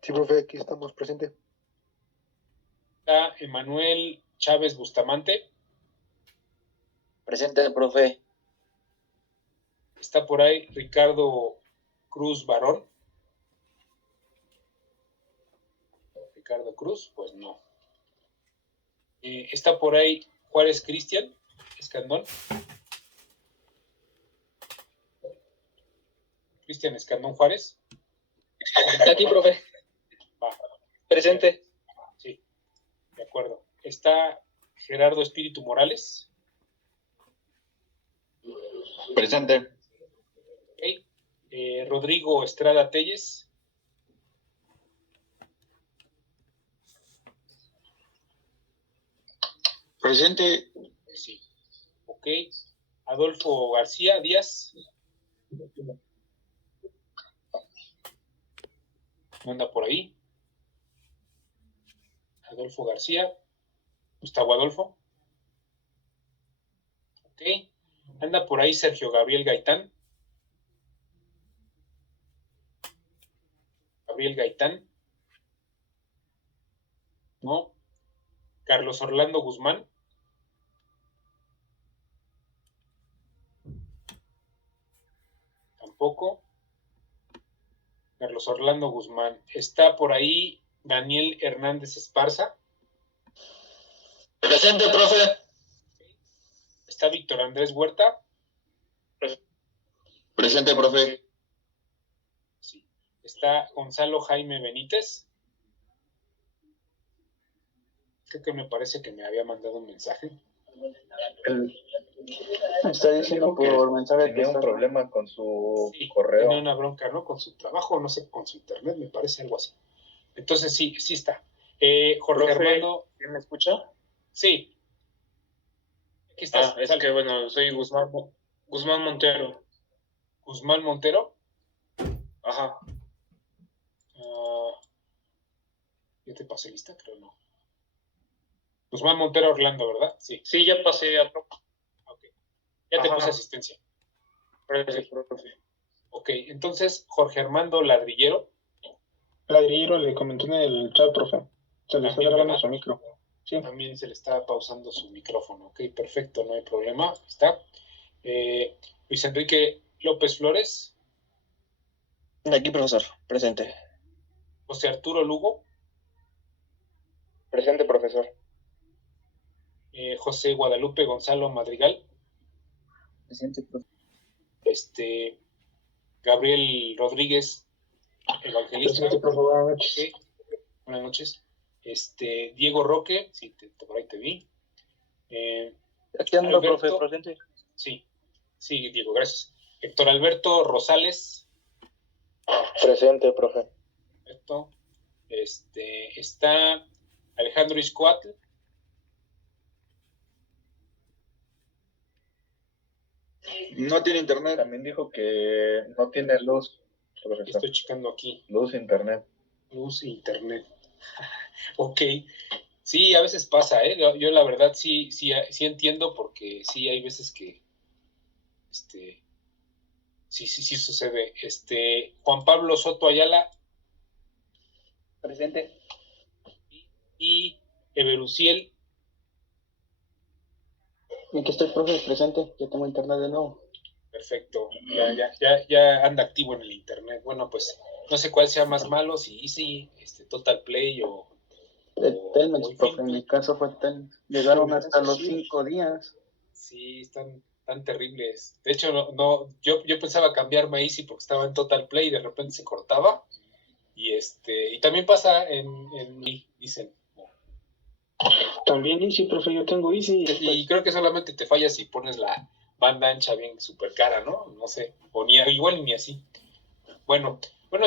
Sí, profe, aquí estamos presente. Está Emanuel Chávez Bustamante. Presente, profe. Está por ahí Ricardo Cruz Barón. Ricardo Cruz, pues no. Está por ahí Juárez Cristian Escandón. Cristian Escandón Juárez. Aquí, profe. Va. Presente. Sí, de acuerdo. Está Gerardo Espíritu Morales. Presente. Okay. Rodrigo Estrada Telles. Presente. Sí. Ok. Adolfo García Díaz. Anda por ahí. Adolfo García. Gustavo Adolfo. Ok. Anda por ahí Sergio Gabriel Gaitán. Gabriel Gaitán. No. Carlos Orlando Guzmán. Tampoco. Carlos Orlando Guzmán. Está por ahí Daniel Hernández Esparza. Presente, profe. Está Víctor Andrés Huerta. Presente, profe. Sí. Está Gonzalo Jaime Benítez. Creo que me parece que me había mandado un mensaje. Está diciendo por mensaje que tenía un está... problema con su Sí, correo. tenía una bronca, ¿no? Con su trabajo, no sé, con su internet, me parece algo así. Entonces sí está. Jorge Profe, Armando. ¿quién me escucha? Sí. Aquí estás. Es que bueno, soy Guzmán Montero. Guzmán Montero. Ajá. ¿Ya te pasé lista? Creo no. Guzmán Montero Orlando, ¿verdad? Sí. Sí, ya pasé a Ok. Ya te Ajá. puse asistencia. Presente, profe. Ok, entonces Jorge Armando Ladrillero. Ladrillero le comentó en el chat, profe. Se le está También, grabando ¿verdad? su micro. Sí. También se le está pausando su micrófono. Ok, perfecto, no hay problema. Está. Luis Enrique López Flores. Aquí, profesor. Presente. José Arturo Lugo. Presente, profesor. José Guadalupe Gonzalo Madrigal. Presente, profe. Gabriel Rodríguez Evangelista. Presente, profe. Buenas noches. Okay. Buenas noches. Diego Roque, sí, por ahí te vi. Aquí ando, Alberto, profe, presente. Sí, Diego, gracias. Héctor Alberto Rosales. Presente, profe. Perfecto. Está Alejandro Iscoatl. No tiene internet. También dijo que no tiene luz, profesor. Estoy checando aquí. Luz, internet. Luz, internet. Ok. Sí, a veces pasa, ¿eh? Yo la verdad sí entiendo, porque sí hay veces que sí sucede. Juan Pablo Soto Ayala Presente. y Everuciel. Aquí estoy, profe, presente. Ya tengo internet de nuevo. Perfecto, ya anda activo en el internet. Bueno, pues no sé cuál sea más malo, si Easy, Total Play o Telmex, o profe, en mi caso fue Telmex. Llegaron hasta los 5 días. Sí, están tan terribles. De hecho, yo pensaba cambiarme a Easy porque estaba en Total Play y de repente se cortaba. Y también pasa en dicen. También Easy, profe, yo tengo Easy. Y creo que solamente te fallas si pones la banda ancha bien súper cara, ¿no? No sé, o igual ni así. Bueno,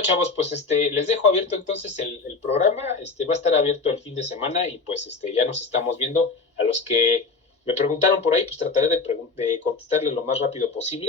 chavos, pues les dejo abierto entonces el programa. Va a estar abierto el fin de semana y pues ya nos estamos viendo. A los que me preguntaron por ahí, pues trataré de contestarles lo más rápido posible.